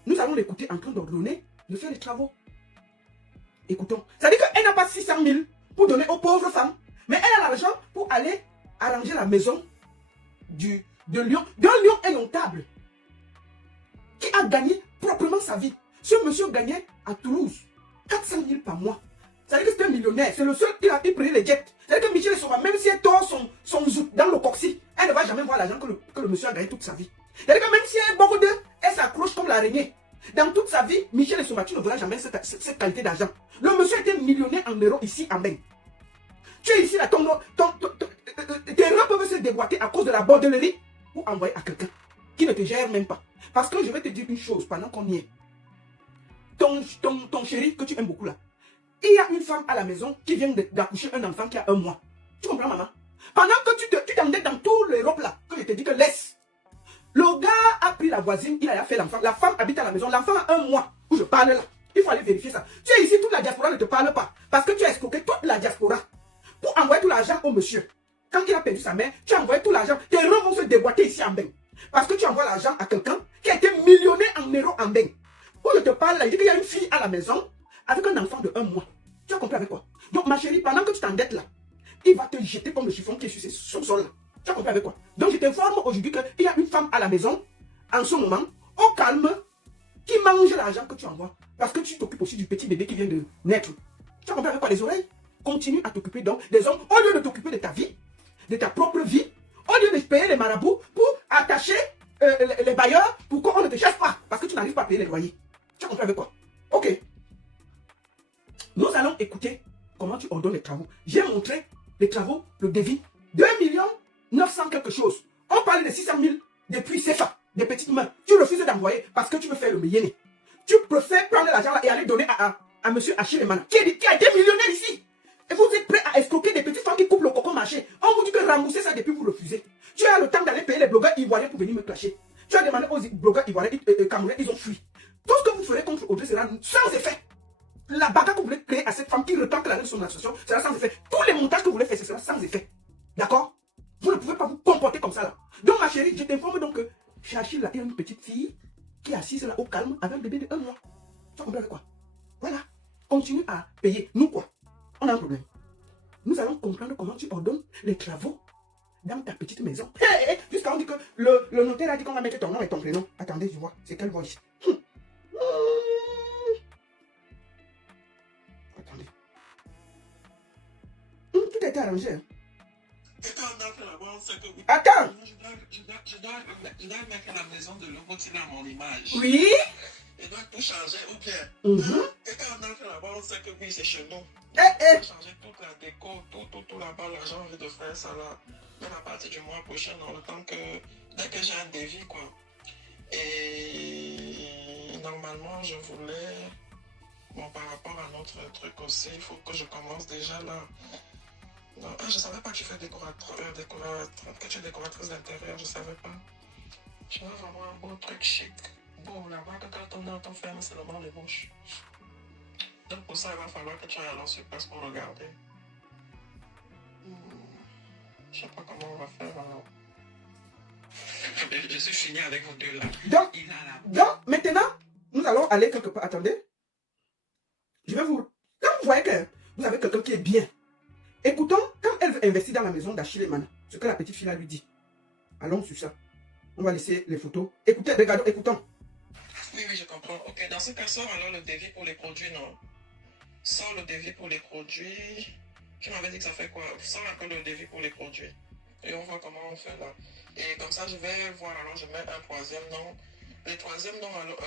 Nous allons l'écouter en train d'ordonner de faire les travaux. Écoutons. C'est-à-dire qu'elle n'a pas 600 000 pour donner aux pauvres femmes. Mais elle a l'argent pour aller arranger la maison d'un lion indomptable. Qui a gagné proprement sa vie. Ce monsieur gagnait à Toulouse 400 000 par mois. C'est-à-dire que c'est un millionnaire. C'est le seul qui a pris les jets. C'est-à-dire que Michel Soma, même si elle tord son zout dans le coccyx, elle ne va jamais voir l'argent que le monsieur a gagné toute sa vie. C'est-à-dire que même si elle est beaucoup d'eux, elle s'accroche comme l'araignée. Dans toute sa vie, Michel Soma, tu ne verras jamais cette qualité d'argent. Le monsieur était millionnaire en euros ici en Bain. Tu es ici là, tes reins peuvent se déboîter à cause de la bordellerie pour envoyer à quelqu'un qui ne te gère même pas. Parce que je vais te dire une chose pendant qu'on y est. Ton chéri que tu aimes beaucoup là, il y a une femme à la maison qui vient d'accoucher un enfant qui a 1 mois. Tu comprends, maman? Pendant que tu t'endettes dans toute l'Europe là, que je te dis que laisse. Le gars a pris la voisine, il a fait l'enfant. La femme habite à la maison. L'enfant a 1 mois où je parle là. Il faut aller vérifier ça. Tu es ici, toute la diaspora ne te parle pas. Parce que tu as escroqué toute la diaspora pour envoyer tout l'argent au monsieur. Quand il a perdu sa mère, tu as envoyé tout l'argent. Tes reins vont se déboîter ici en Bain. Parce que tu envoies l'argent à quelqu'un qui a été millionnaire en euros en Bain. Où je te parle là, il dit qu'il y a une fille à la maison avec un enfant de 1 mois. Tu as compris avec quoi? Donc ma chérie, pendant que tu t'endettes là, il va te jeter comme le chiffon qui est sur ce sol là. Tu as compris avec quoi? Donc je t'informe aujourd'hui qu'il y a une femme à la maison, en ce moment, au calme, qui mange l'argent que tu envoies. Parce que tu t'occupes aussi du petit bébé qui vient de naître. Tu as compris avec quoi? Les oreilles? Continue à t'occuper donc des hommes, au lieu de t'occuper de ta vie, de ta propre vie, au lieu de payer les marabouts pour attacher les bailleurs pour qu'on ne te chasse pas. Parce que tu n'arrives pas à payer les loyers. Tu as compris avec quoi? Ok. Nous allons écouter comment tu ordonnes les travaux. J'ai montré les travaux, le devis, 2 900 quelque chose. On parlait de 600 000 depuis CFA, des petites mains. Tu refuses d'envoyer parce que tu veux faire le millionnaire. Tu préfères prendre l'argent et aller donner à M. Achille Emana, qui a été millionnaire ici. Et vous êtes prêts à escroquer des petites femmes qui coupent le coco marché. On vous dit que rembourser ça depuis vous refusez. Tu as le temps d'aller payer les blogueurs ivoiriens pour venir me clasher. Tu as demandé aux blogueurs ivoiriens et camerounais, ils ont fui. Tout ce que vous ferez contre Audrey sera sans effet. La bagarre que vous voulez créer à cette femme qui retente la règle de son association sera sans effet. Tous les montages que vous voulez faire, ce sera sans effet. D'accord? Vous ne pouvez pas vous comporter comme ça là. Donc ma chérie, je t'informe donc que Achille là est une petite fille qui est assise là au calme avec un bébé de 1 mois. Tu as compris avec quoi? Voilà. Continue à payer. Nous quoi? On a un problème. Nous allons comprendre comment tu ordonnes les travaux dans ta petite maison. Jusqu'à on dit que le notaire a dit qu'on va mettre ton nom et ton prénom. Attendez, je vois. C'est quelle voix ici? Attendez. Tout a été arrangé. Hein. Attends. Je dois mettre la maison de Louboudi dans mon image. Oui. Je dois tout changer ou bien. Et quand on entre là-bas, on sait que oui, c'est chez nous. On doit changer toute la déco, tout là-bas. Là, j'ai envie de faire ça là. Même à partir du mois prochain, dans le temps que. Dès que j'ai un devis, quoi. Et normalement, je voulais. Bon, par rapport à notre truc aussi, il faut que je commence déjà là. Non, je ne savais pas que tu fais que tu es décoratrice d'intérieur, je ne savais pas. Je veux vraiment un beau truc chic. Bon, là-bas, quand on ferme, c'est le banc de bouche. Donc pour ça, il va falloir que tu ailles alors sur place pour regarder. Je ne sais pas comment on va faire alors. Je suis fini avec vous deux là. Donc, maintenant, nous allons aller quelque part. Attendez. Je vais vous... Quand vous voyez que vous avez quelqu'un qui est bien, écoutons, quand elle veut investir dans la maison d'Achille Emana, ce que la petite fille là lui dit. Allons sur ça. On va laisser les photos. Écoutez, regardons, écoutons. Oui, je comprends. Ok, dans ce cas, sort alors le devis pour les produits, non? Sors le devis pour les produits. Tu m'avais dit que ça fait quoi? Sors un peu le devis pour les produits. Et on voit comment on fait là. Et comme ça, je vais voir alors, je mets un troisième nom. Les troisième noms, alors,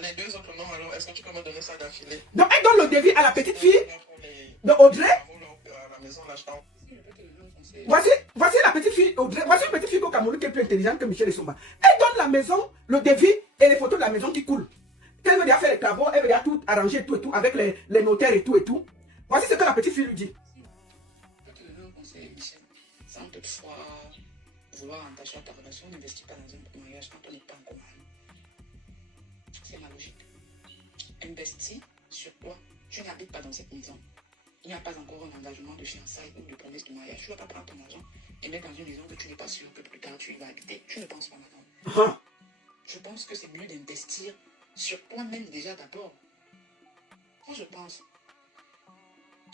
les deux autres noms, alors, est-ce que tu peux me donner ça d'affilée? Donc, elle donne le devis à la petite fille de Audrey. Voici la petite fille Audrey. Voici une petite fille au Cameroun qui est plus intelligente que Michel Soma. Elle donne la maison, le devis et les photos de la maison qui coulent. Elle veut déjà faire les travaux, elle veut déjà tout arranger, tout et tout, avec les notaires et tout et tout. Voici ce que la petite fille lui dit. Sans toutefois vouloir entacher ta relation, n'investis pas dans un mariage quand on n'est pas en commun. C'est ma logique. Investis sur toi. Tu n'habites pas dans cette maison. il n'y a pas encore un engagement de fiançailles ou de promesse de mariage. Tu ne vas pas prendre ton argent et mettre dans une maison que tu n'es pas sûr que plus tard tu y vas habiter. Tu ne penses pas maintenant. Ah. Je pense que c'est mieux d'investir sur toi-même déjà d'abord. Moi, je pense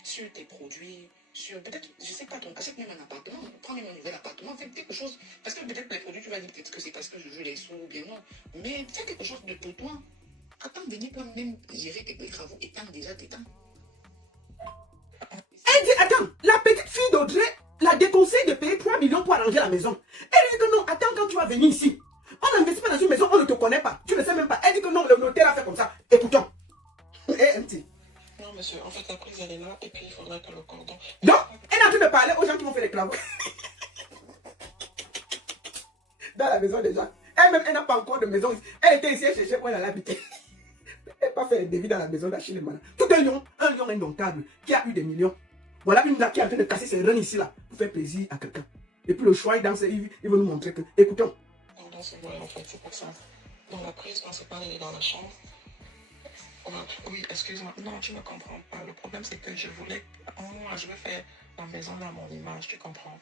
sur tes produits, sur peut-être, je sais pas, achète même un appartement, prends même un nouvel appartement, fais quelque chose. Parce que peut-être les produits, tu vas dire peut-être que c'est parce que je veux les sous ou bien non. Mais fais quelque chose de pour toi. Attends, venez toi-même gérer tes travaux étant déjà tes temps. Elle dit, attends, la petite fille d'Audrey la déconseille de payer 3 millions pour arranger la maison. Elle dit que non, attends, quand tu vas venir ici, on n'investit pas dans une maison, on ne te connaît pas. Tu ne sais même pas. Elle dit que non, le notaire a fait comme ça. Écoutons. Un petit. Non, monsieur, en fait, la prise, elle est là, et puis il faudrait que le cordon... Donc, elle est en train de parler aux gens qui vont faire les travaux. Dans la maison des gens. Elle-même, elle n'a pas encore de maison. Elle était ici, elle cherchait où elle allait habiter. Elle n'a pas fait les devis dans la maison d'Achille Mana. Tout un lion indomptable, qui a eu des millions. Voilà une là qui est en train de casser ses reins ici, là, pour faire plaisir à quelqu'un. Et puis le choix est dans ce... Il veut nous montrer que... Écoutons. Non, dans ce en fait, c'est pour ça. Dans la prise principale, elle est dans la chambre. Oui, excuse-moi. Non, tu ne comprends pas. Le problème, c'est que je voulais... Moi, je veux faire la maison dans mon image, tu comprends?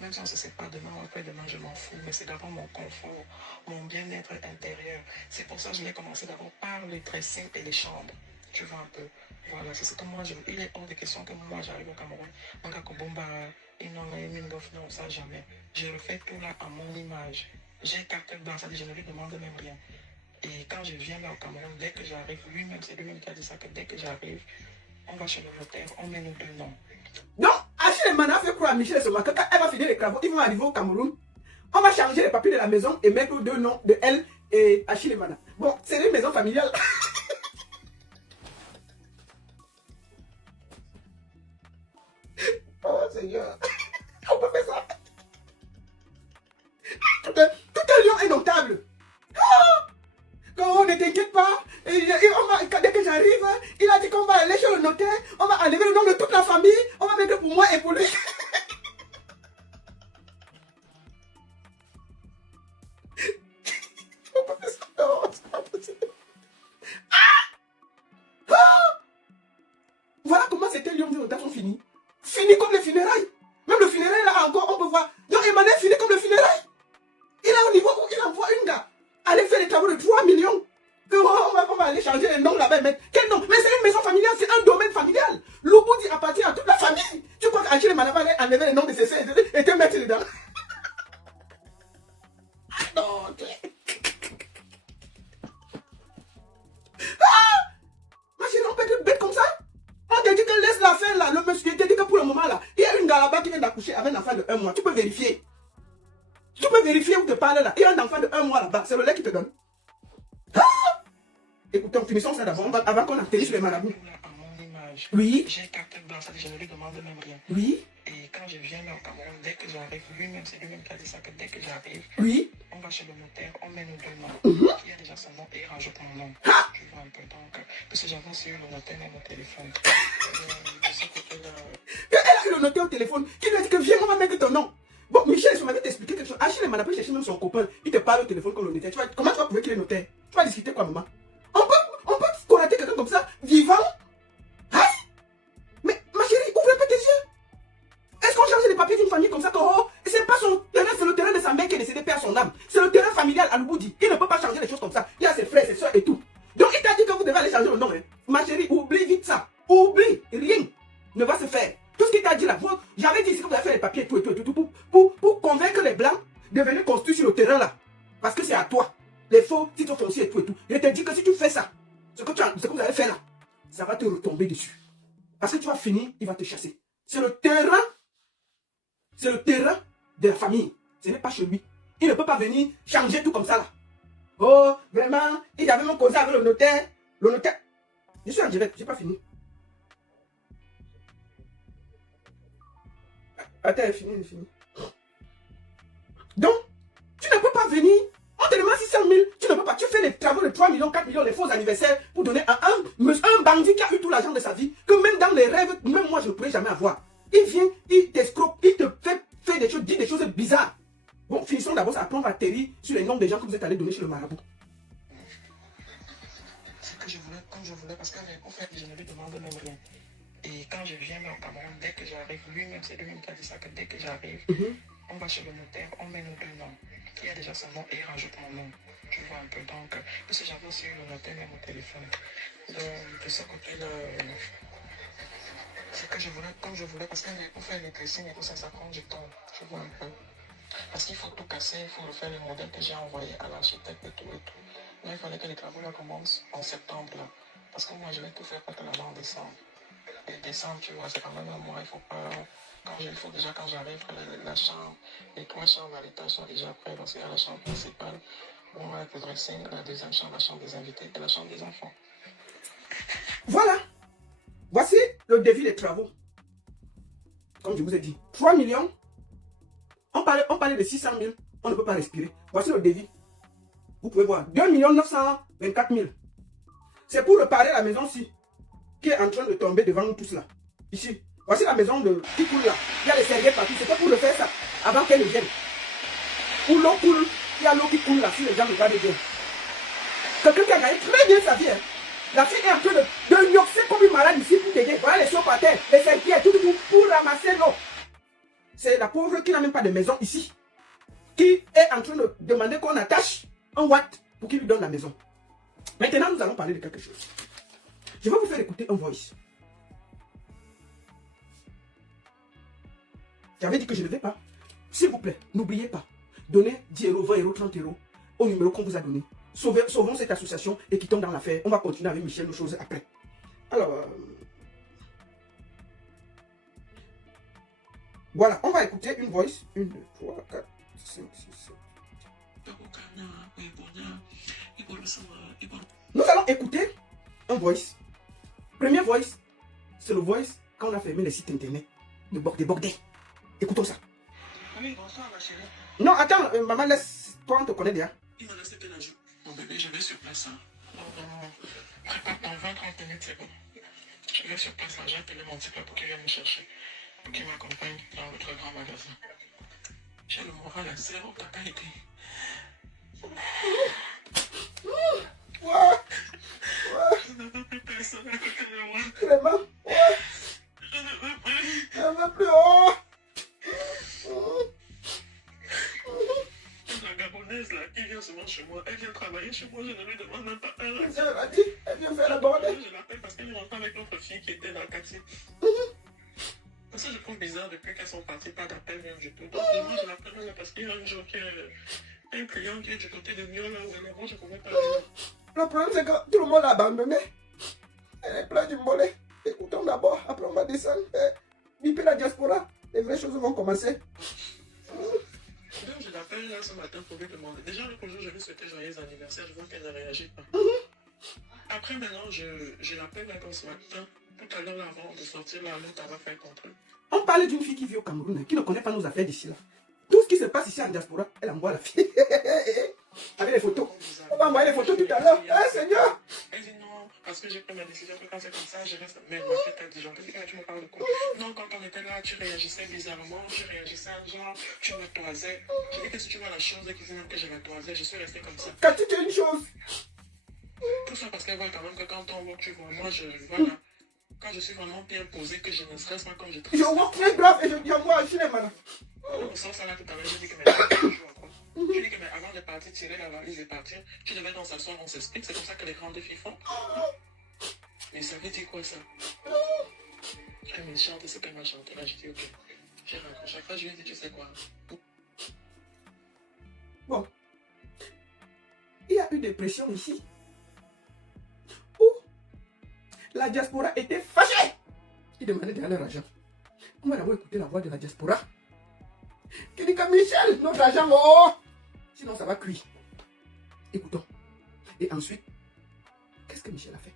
Même si on ne se sépare demain ou après-demain, je m'en fous. Mais c'est d'abord mon confort, mon bien-être intérieur. C'est pour ça que je vais commencer d'abord par le dressing et les chambres. Tu vois un peu. Voilà, c'est ce que moi, il est hors de question que moi, j'arrive au Cameroun. Donc, à Kobomba, non, ça jamais. Je refais tout là à mon image. J'ai carte blanche, je ne lui demande même rien. Et quand je viens là au Cameroun, dès que j'arrive, lui-même, c'est lui-même qui a dit ça, que dès que j'arrive, on va chez le notaire, on met nos deux noms. Donc, Achille Mana fait croire à Michel Soma que quand elle va finir les travaux, ils vont arriver au Cameroun. On va changer les papiers de la maison et mettre deux noms de elle et Achille Mana. Bon, c'est une maison familiale. Oh Seigneur, on peut faire ça. Tout un lion indomptable. Oh, ne t'inquiète pas. Dès que j'arrive, il a dit qu'on va aller chez le notaire. On va enlever le nom de toute la famille. On va mettre pour moi et pour lui. On peut faire ça. Non, c'est pas possible. Voilà comment c'était lion de sont finis. Fini comme les funérailles. Même le funérail là encore, on peut voir. Donc Emmanuel finit comme le funérail. Il est au niveau où il envoie une gars aller faire les travaux de 3 millions. Que on va aller changer les noms là-bas et mettre. Quel nom? Mais c'est une maison familiale, c'est un domaine familial. L'Uboudi appartient à toute la famille. Tu crois qu'Achille Manaba allait enlever les noms de ses sœurs et te mettre dedans? Non, ma chérie, on peut être bête comme ça? On te dit que laisse la faire là. Le monsieur te dit que pour le moment là, il y a une gars là-bas qui vient d'accoucher avec un enfant de 1 mois. Tu peux vérifier. Tu peux vérifier où te parle là. Il y a un enfant de 1 mois là-bas. C'est le lait qui te donne. Écoutez, finissons ça d'abord avant qu'on atterrisse sur les marabouts. À mon image. Oui. J'ai carte blanche, je ne lui demande même rien. Oui. Et quand je viens là au Cameroun, dès que j'arrive, lui-même, c'est lui-même qui a dit ça, que dès que j'arrive, Oui. on va chez le notaire, on met nos deux noms. Il y a déjà son nom et il rajoute mon nom. Tu vois un peu. Donc, parce que j'avais sur le notaire dans mon téléphone. Je sais que Elle a eu le notaire au téléphone qui lui a dit que viens, on va mettre ton nom. Bon, Michel, je m'avais expliqué quelque chose. Achille m'a appelé chercher même son copain. Il te parle au téléphone comme le notaire. Comment tu vas prouver qu'il est notaire? Tu vas discuter quoi, maman? On peut connaître quelqu'un comme ça, vivant? Hein? Mais ma chérie, ouvre un peu tes yeux. Est-ce qu'on change les papiers d'une famille comme ça que c'est pas son terrain, c'est le terrain de sa mère qui est décédée, père son âme. C'est le terrain familial à Louboudi. Il ne peut pas changer les choses comme ça. Il y a ses frères, ses soeurs et tout. Donc il t'a dit que vous devez aller changer le nom. Hein? Ma chérie, oublie vite ça. Oublie. Rien ne va se faire. Tout ce qu'il t'a dit là, j'avais dit ici que vous allez faire les papiers, tout pour convaincre les blancs de venir construire sur le terrain là. Parce que c'est à toi. Les faux titres fonciers et tout. Je te dis que si tu fais ça, ce que vous allez faire là, ça va te retomber dessus. Parce que tu vas finir, il va te chasser. C'est le terrain de la famille. Ce n'est pas chez lui. Il ne peut pas venir changer tout comme ça là. Oh, vraiment, il avait même causé avec le notaire. Le notaire. Je suis en direct, j'ai pas fini. Attends, elle est finie. Donc, tu ne peux pas venir. On te demande 600 000. Tu ne peux pas. Tu fais les travaux de 3 millions, 4 millions, les faux anniversaires pour donner à un bandit qui a eu tout l'argent de sa vie, que même dans les rêves, même moi, je ne pourrais jamais avoir. Il vient, il t'escroque, il te fait des choses, dit des choses bizarres. Bon, finissons d'abord, après on va atterrir sur les noms des gens que vous êtes allés donner chez le marabout. C'est que je voulais, comme je voulais, parce qu'en fait, je ne lui demande même rien. Et quand je viens au Cameroun, dès que j'arrive, lui-même, c'est lui-même qui a dit ça, que dès que j'arrive, on va chez le notaire, on met nos deux noms. Il y a déjà son nom et il rajoute mon nom. Tu vois un peu. Donc, parce que j'avais aussi eu le notaire même au téléphone. Donc, de ce côté-là, c'est que je voulais, comme je voulais, parce que pour faire les dressings et tout ça, ça prend du temps. Tu vois un peu. Parce qu'il faut tout casser, il faut refaire les modèles que j'ai envoyés à l'architecte et tout et tout. Donc, il fallait que les travaux là commencent en septembre. Là. Parce que moi, je vais tout faire pour que là-bas en décembre. Et décembre, tu vois, c'est quand même un mois, il faut pas... Il faut déjà, quand j'arrive, que la chambre, les 3 chambres à l'étage sont déjà prêtes, parce qu'il y a la chambre principale, où on va être le dressing, la deuxième chambre, la chambre des invités et la chambre des enfants. Voilà. Voici le devis des travaux. Comme je vous ai dit, 3 millions. On parlait de 600 000. On ne peut pas respirer. Voici le devis. Vous pouvez voir. 2 924 000. C'est pour réparer la maison-ci, qui est en train de tomber devant nous tous là. Ici. Voici la maison qui coule là. Il y a les serviettes partout. C'était pour le faire ça avant qu'elle ne vienne. Où l'eau coule, il y a l'eau qui coule là si les gens regardent bien. Quelqu'un qui a gagné très bien sa vie. Hein. La fille est en train de yoxer comme une malade ici pour t'aider. Voilà les choses par terre, les serviettes, tout pour ramasser l'eau. C'est la pauvre qui n'a même pas de maison ici. Qui est en train de demander qu'on attache un watt pour qu'il lui donne la maison. Maintenant, nous allons parler de quelque chose. Je vais vous faire écouter un voice. J'avais dit que je ne vais pas. S'il vous plaît, n'oubliez pas. Donnez 10 euros, 20 euros, 30 euros au numéro qu'on vous a donné. Sauvons cette association et quittons dans l'affaire. On va continuer avec Michel nos choses après. Alors, voilà, on va écouter une voice. 1, 2, 3, 4, 5, 6, 7. Nous allons écouter un voice. Premier voice, c'est le voice quand on a fermé les sites internet des bordels. Écoutons ça. Oui, bonsoir ma chérie. Non, attends, maman, laisse-toi, on te connaît déjà. Il me restait que la joue. Mon bébé, je vais sur place. Hein. Prépare dans 20-30 minutes, c'est bon. Je vais sur place, j'ai appelé mon petit père pour qu'il vienne me chercher. Pour qu'il m'accompagne dans notre grand magasin. J'ai le moral à zéro, t'as pas été. Je ne veux plus personne à côté de moi. Vraiment? Je ne veux plus. Je ne veux plus, oh! La Gabonaise là, qui vient souvent chez moi, elle vient travailler chez moi, je ne lui demande même pas un. Elle vient faire la bordelle. Je l'appelle parce qu'elle rentre avec l'autre fille qui était dans le quartier. Parce que je trouve bizarre depuis qu'elles sont parties, pas d'appel même du tout. Donc moi je l'appelle là parce qu'il y a un jour qu'il y a un client qui est du côté de Mio là où elle est, moi je ne pouvais pas aller. Le problème c'est que tout le monde l'a abandonné. Elle est pleine du mollet. Écoutons d'abord, après on va descendre. Biper la diaspora, les vraies choses vont commencer. Donc je l'appelle là ce matin pour lui demander. Déjà le jour je lui souhaitais joyeux anniversaire, je vois qu'elle ne réagit pas. Après maintenant je l'appelle là comme ce matin. Tout à l'heure avant de sortir là, l'autre va faire contrôle. On parlait d'une fille qui vit au Cameroun, qui ne connaît pas nos affaires d'ici là. Tout ce qui se passe ici en diaspora, elle envoie la fille. Avec les photos. On va envoyer les photos tout à l'heure. Hein, Seigneur? Elle dit non, parce que j'ai pris ma décision que quand c'est comme ça, je reste. Mais ma tête, elle dit gentil, tu me parles de quoi? Non, quand on était là, tu réagissais bizarrement, tu réagissais genre, tu me toisais. Je dis que si tu vois la chose qui fait même que je la toisais, je suis restée comme ça. Quand tu dis une chose. Tout ça parce qu'elle voit quand même que quand on voit, tu vois, moi, voilà. Quand je suis vraiment bien posé, que je ne stresse pas comme je traite. Je vois très grave et je dis envoie chez les malades. On sort ça là tout à l'heure, je dis que mais tu vois quoi? Tu dis que mais avant de partir, tirer la valise et partir, tu devais dans s'asseoir, on s'explique, c'est comme ça que les grandes filles font. Mais ça veut dire quoi ça? Elle me chante ce qu'elle m'a chanté, là je dis ok. J'ai raccroché. Chaque fois je lui ai dit tu sais quoi? Bon. Il y a eu des pressions ici. Où la diaspora était fâchée. Ils demandaient de leur argent. On va d'abord écouter la voix de la diaspora. Qui dit que Michel, notre argent, oh! Sinon ça va cuire. Écoutons. Et ensuite, qu'est-ce que Michel a fait?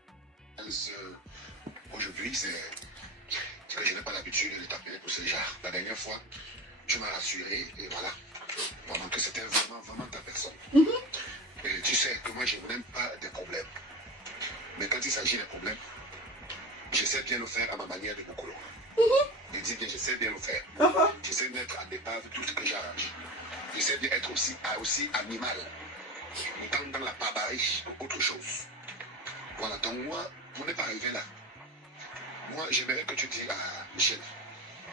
Aujourd'hui, c'est que je n'ai pas l'habitude de t'appeler pour ce genre. La dernière fois, tu m'as rassuré et voilà. Pendant que c'était vraiment ta personne. Et tu sais que moi, je n'aime pas des problèmes. Mais quand il s'agit des problèmes, je sais bien le faire à ma manière de Bokolo. Je dis bien, je sais bien le faire. J'essaie d'être à départ de tout ce que j'arrange. J'essaie d'être aussi animal. Autant dans la barbarie ou autre chose. Voilà, donc moi, on n'est pas arrivé là. Moi, j'aimerais que tu dises à Michel,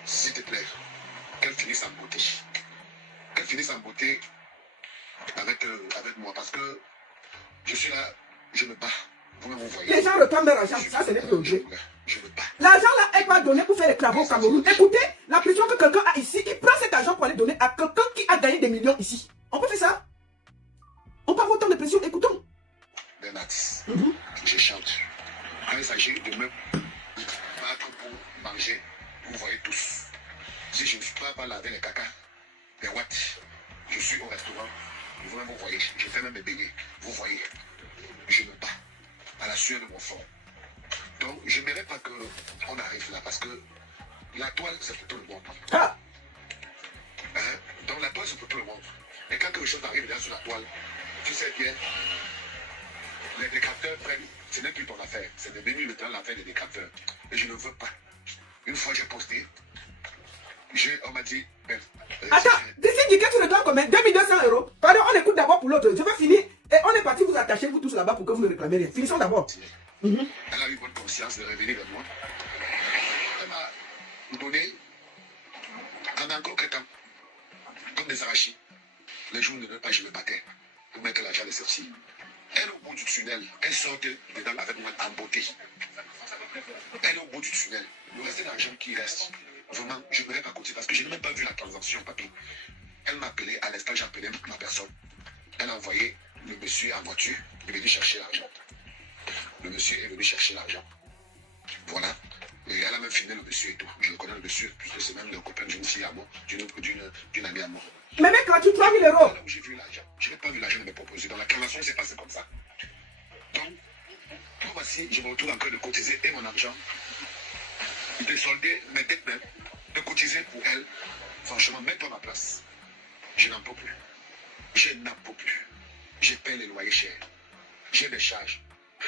s'il te plaît, qu'elle finisse en beauté. Qu'elle finisse en beauté avec moi. Parce que je suis là, je me bats. Vous voyez. Les gens réclament leur argent. Ça, ce n'est plus Audrey. Je me bats. L'argent là, elle va donner pour faire les travaux au Cameroun. Écoutez, la pression que quelqu'un a ici, il prend cet argent pour aller donner à quelqu'un qui a gagné des millions ici. On peut faire ça? On peut avoir autant de pression. Écoutons. Bernat, je chante. Quand il s'agit de me battre pour manger, vous voyez tous. Si je ne suis pas laver les caca, les watts, je suis au restaurant, vous-même vous voyez, je fais même mes beignets, vous voyez. Je me bats à la sueur de mon front. Donc, je n'aimerais pas qu'on arrive là, parce que la toile, c'est pour tout le monde. Ah. Hein? Donc, la toile, c'est pour tout le monde. Et quand quelque chose arrive là sur la toile, tu sais bien, les décapteurs prennent, ce n'est plus ton affaire, c'est devenu maintenant l'affaire des décapteurs. Et je ne veux pas. Une fois j'ai posté, on m'a dit, Attends, d'ici que tu réclames combien? 2200 €. Pardon, on écoute d'abord pour l'autre. Je vais finir. Et on est parti vous attacher, vous tous là-bas pour que vous ne réclamez rien. Finissons d'abord. Elle a eu bonne conscience de revenir vers moi. Elle m'a donné, en encore quelques temps, comme des arrachis. Les jours ne veulent pas, je me battais pour mettre l'argent de celle-ci. Elle au bout du tunnel, elle sort dedans avec moi en beauté. Elle est au bout du tunnel. Le reste de l'argent qui reste, vraiment, je ne verrai pas côté parce que je n'ai même pas vu la transaction, papy. Elle m'a appelé, à l'instant j'ai appelé ma personne. Elle a envoyé le monsieur en voiture, il est venu chercher l'argent. Le monsieur est venu chercher l'argent. Voilà. Et elle a même filmé le monsieur et tout. Je connais le monsieur, puisque c'est même le copain d'une fille à moi, d'une amie à moi. Mais mec, quand tu 3000 €. Là où j'ai vu l'argent, je n'ai pas vu l'argent de me proposer. Donc la transaction s'est passée comme ça. Donc, voici, je me retrouve encore de cotiser et mon argent, de solder mes dettes même, de cotiser pour elle. Franchement, mets-toi à ma place. Je n'en peux plus. Je n'en peux plus. Je paye les loyers chers. J'ai des charges.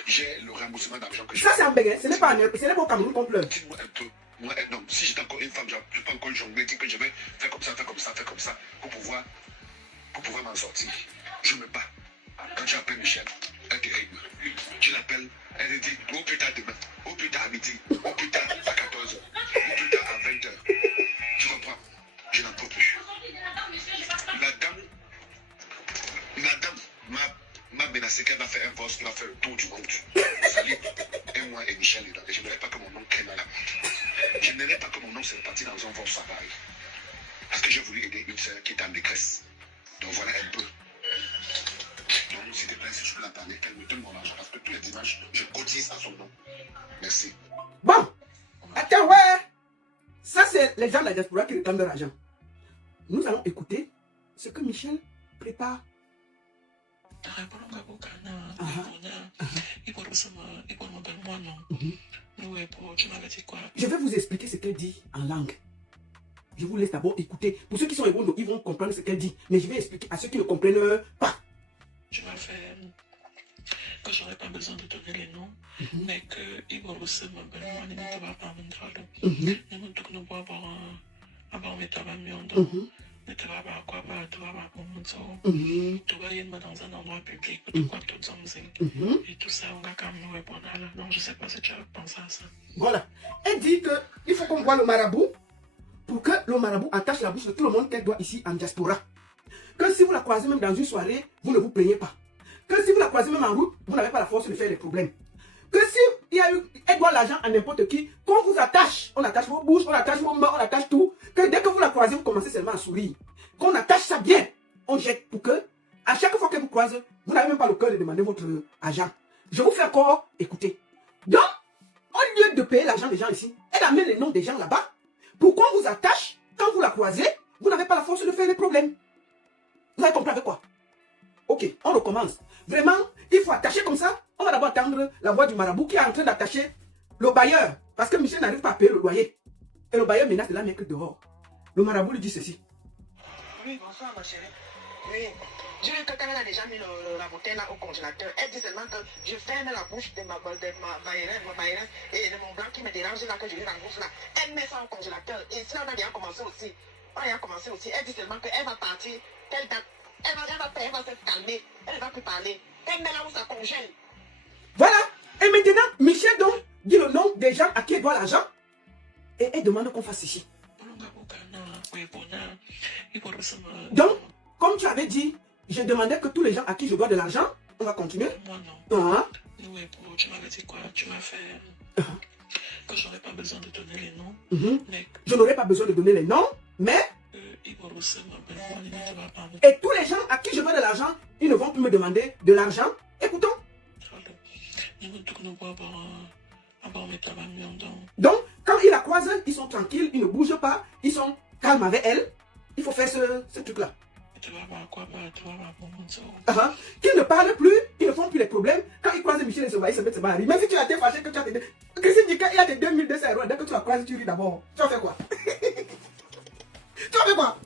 J'ai le remboursement d'argent que j'ai. Ça, c'est un béguin. Ce n'est pas au Cameroun qu'on pleure. Dis-moi un peu. Moi, un homme, si j'étais encore une femme, je ne peux pas encore jongler, dire que je vais faire comme ça, faire comme ça, faire comme ça, pour pouvoir m'en sortir. Je me bats. Quand tu appelles Michel, elle te rythme. Tu l'appelles, elle te dit, au plus tard demain, au plus tard à midi, au plus tard à 14h, au plus tard à 20h. Tu comprends? Je n'en peux plus. La dame m'a menacé qu'elle va faire un voice qui va faire le tour du monde. Salut, et moi et Michel dedans. Et je n'aimerais pas que mon nom crée dans la porte. Je n'aimerais pas que mon nom soit parti dans un voice pareil. Parce que j'ai voulu aider une sœur qui est en détresse. Donc voilà un peu. Donc s'il te plaît, si je peux la parler, qu'elle me donne mon argent. Parce que tous les dimanches, je cotise à son nom. Merci. Bon. Attends, ouais. Ça, c'est les gens de la diaspora qui réclament leur argent. Nous allons écouter ce que Michel prépare. Je vais vous expliquer ce qu'elle dit en langue. Je vous laisse d'abord écouter. Pour ceux qui sont héros, ils vont comprendre ce qu'elle dit. Mais je vais expliquer à ceux qui ne comprennent pas. Je vais faire que je n'aurai pas besoin de donner les noms, mais que Igor aussi m'appelle, ne va pas ne te va pas quoi, tu vas pas pour mon tour. Tu vas y dans un endroit public, tu crois que tout sommes et tout ça, on va quand même répondre à là. Donc, je sais pas si tu as pensé à ça. Voilà. Elle dit qu'il faut qu'on voit le marabout pour que le marabout attache la bouche de tout le monde qu'elle doit ici en diaspora. Que si vous la croisez même dans une soirée, vous ne vous plaignez pas. Que si vous la croisez même en route, vous n'avez pas la force de faire des problèmes. Que si elle doit l'argent à n'importe qui, qu'on vous attache, on attache vos bouches, on attache vos mains, on attache tout. Que dès que vous la croisez, vous commencez seulement à sourire. Qu'on attache ça bien, on jette pour que, à chaque fois qu'elle vous croise, vous n'avez même pas le cœur de demander votre argent. Je vous fais encore écouter. Donc, au lieu de payer l'argent des gens ici, elle amène les noms des gens là-bas. Pour qu'on vous attache, quand vous la croisez, vous n'avez pas la force de faire les problèmes. Vous avez compris avec quoi? Ok, on recommence. Vraiment, il faut attacher comme ça. On va d'abord attendre la voix du marabout qui est en train d'attacher le bailleur. Parce que Michel n'arrive pas à payer le loyer. Et le bailleur menace de la mettre dehors. Le marabout lui dit ceci. Oui, bonsoir ma chérie. Oui. J'ai vu que quand elle a déjà mis la bouteille là au congélateur, elle dit seulement que je ferme la bouche de ma baïrène et de mon blanc qui me dérange là, que je lui rembourse là. Elle met ça au congélateur. Et si on a bien commencé aussi, elle dit seulement qu'elle va partir, telle date. Elle va se calmer, elle ne va plus parler. Elle met là où ça congèle. Voilà. Et maintenant, Michel donc dit le nom des gens à qui elle doit l'argent et elle demande qu'on fasse ceci. Donc, comme tu avais dit, je demandais que tous les gens à qui je dois de l'argent, on va continuer. Moi non. Hein? Oui, tu m'avais dit quoi? Tu m'as fait que j'aurais pas besoin de donner les noms. Mais Je n'aurais pas besoin de donner les noms, mais... Et tous les gens à qui je dois de l'argent, ils ne vont plus me demander de l'argent. Écoutons. Donc, quand ils la croisent, ils sont tranquilles, ils ne bougent pas, ils sont calmes avec elle. Il faut faire ce truc-là. Qu'ils ne parlent plus, ils ne font plus les problèmes. Quand ils croisent Michel et Soba, ils se mettent à rire. Même si tu as été fâché que tu as tes... Christine dit qu'il y a tes 2200 euros. Dès que tu la croises, tu ris d'abord. Tu vas faire quoi? Tu vas faire quoi?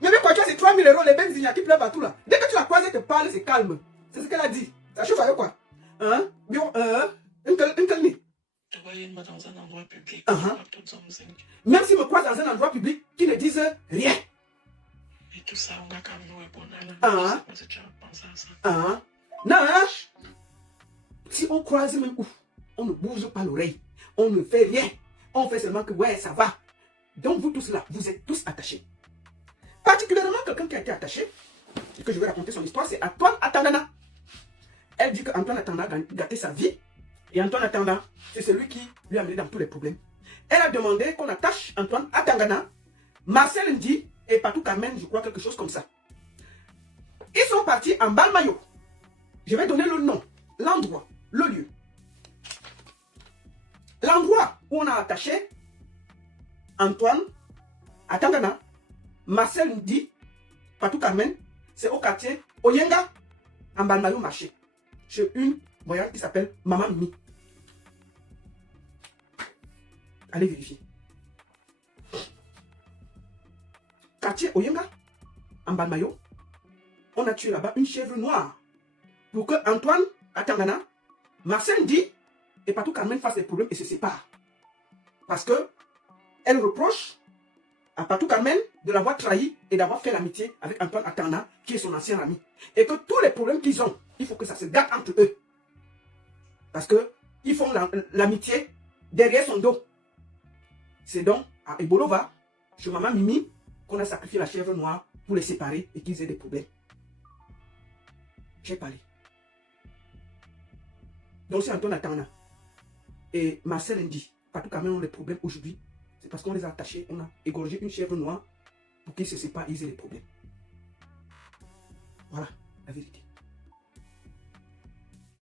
Mais quand tu as ces 3000 euros, les bennes qui pleurent partout là. Dès que tu la croises, elle te parle, c'est calme. C'est ce qu'elle a dit. Ça chauffe avec quoi? Hein? Bien, une calmie. dans un endroit public. Même s'ils me croisent dans un endroit public, qui ne disent rien. Et tout ça, on a quand même répondre à la Ah. si tu as pensé à ça. Ah. Non, hein? Si on croise même où, on ne bouge pas l'oreille. On ne fait rien. On fait seulement que ouais, ça va. Donc vous tous là, vous êtes tous attachés. Particulièrement quelqu'un qui a été attaché, et que je vais raconter son histoire, c'est Antoine Atangana. Elle dit qu'Antoine Atangana a gâté sa vie. Et Antoine Atangana, c'est celui qui lui a amené dans tous les problèmes. Elle a demandé qu'on attache Antoine Atangana, Marcel Ndi et Patou Carmen, je crois, quelque chose comme ça. Ils sont partis en Balmayo. Je vais donner le nom, l'endroit, le lieu. L'endroit où on a attaché Antoine Atangana, Marcel Ndi, Patou Carmen, c'est au quartier Oyenga, en Balmayo marché, chez une voyante qui s'appelle Maman Mimi. Allez vérifier. Quartier Oyenga, en Balmayo, on a tué là-bas une chèvre noire pour que Antoine Atangana, Marcel Ndi et Patou Carmen fassent des problèmes et se séparent. Parce que elle reproche à Patou Carmen de l'avoir trahi et d'avoir fait l'amitié avec Antoine Atangana, qui est son ancien ami. Et que tous les problèmes qu'ils ont, il faut que ça se gâte entre eux. Parce qu'ils font l'amitié derrière son dos. C'est donc à Ebolova, chez Maman Mimi, qu'on a sacrifié la chèvre noire pour les séparer et qu'ils aient des problèmes. J'ai parlé. Donc c'est Antoine Atangana et Marcel Ndi, Patou Carmen ont des problèmes aujourd'hui. C'est parce qu'on les a attachés, on a égorgé une chèvre noire pour qu'ils se séparent et ils aient des problèmes. Voilà la vérité.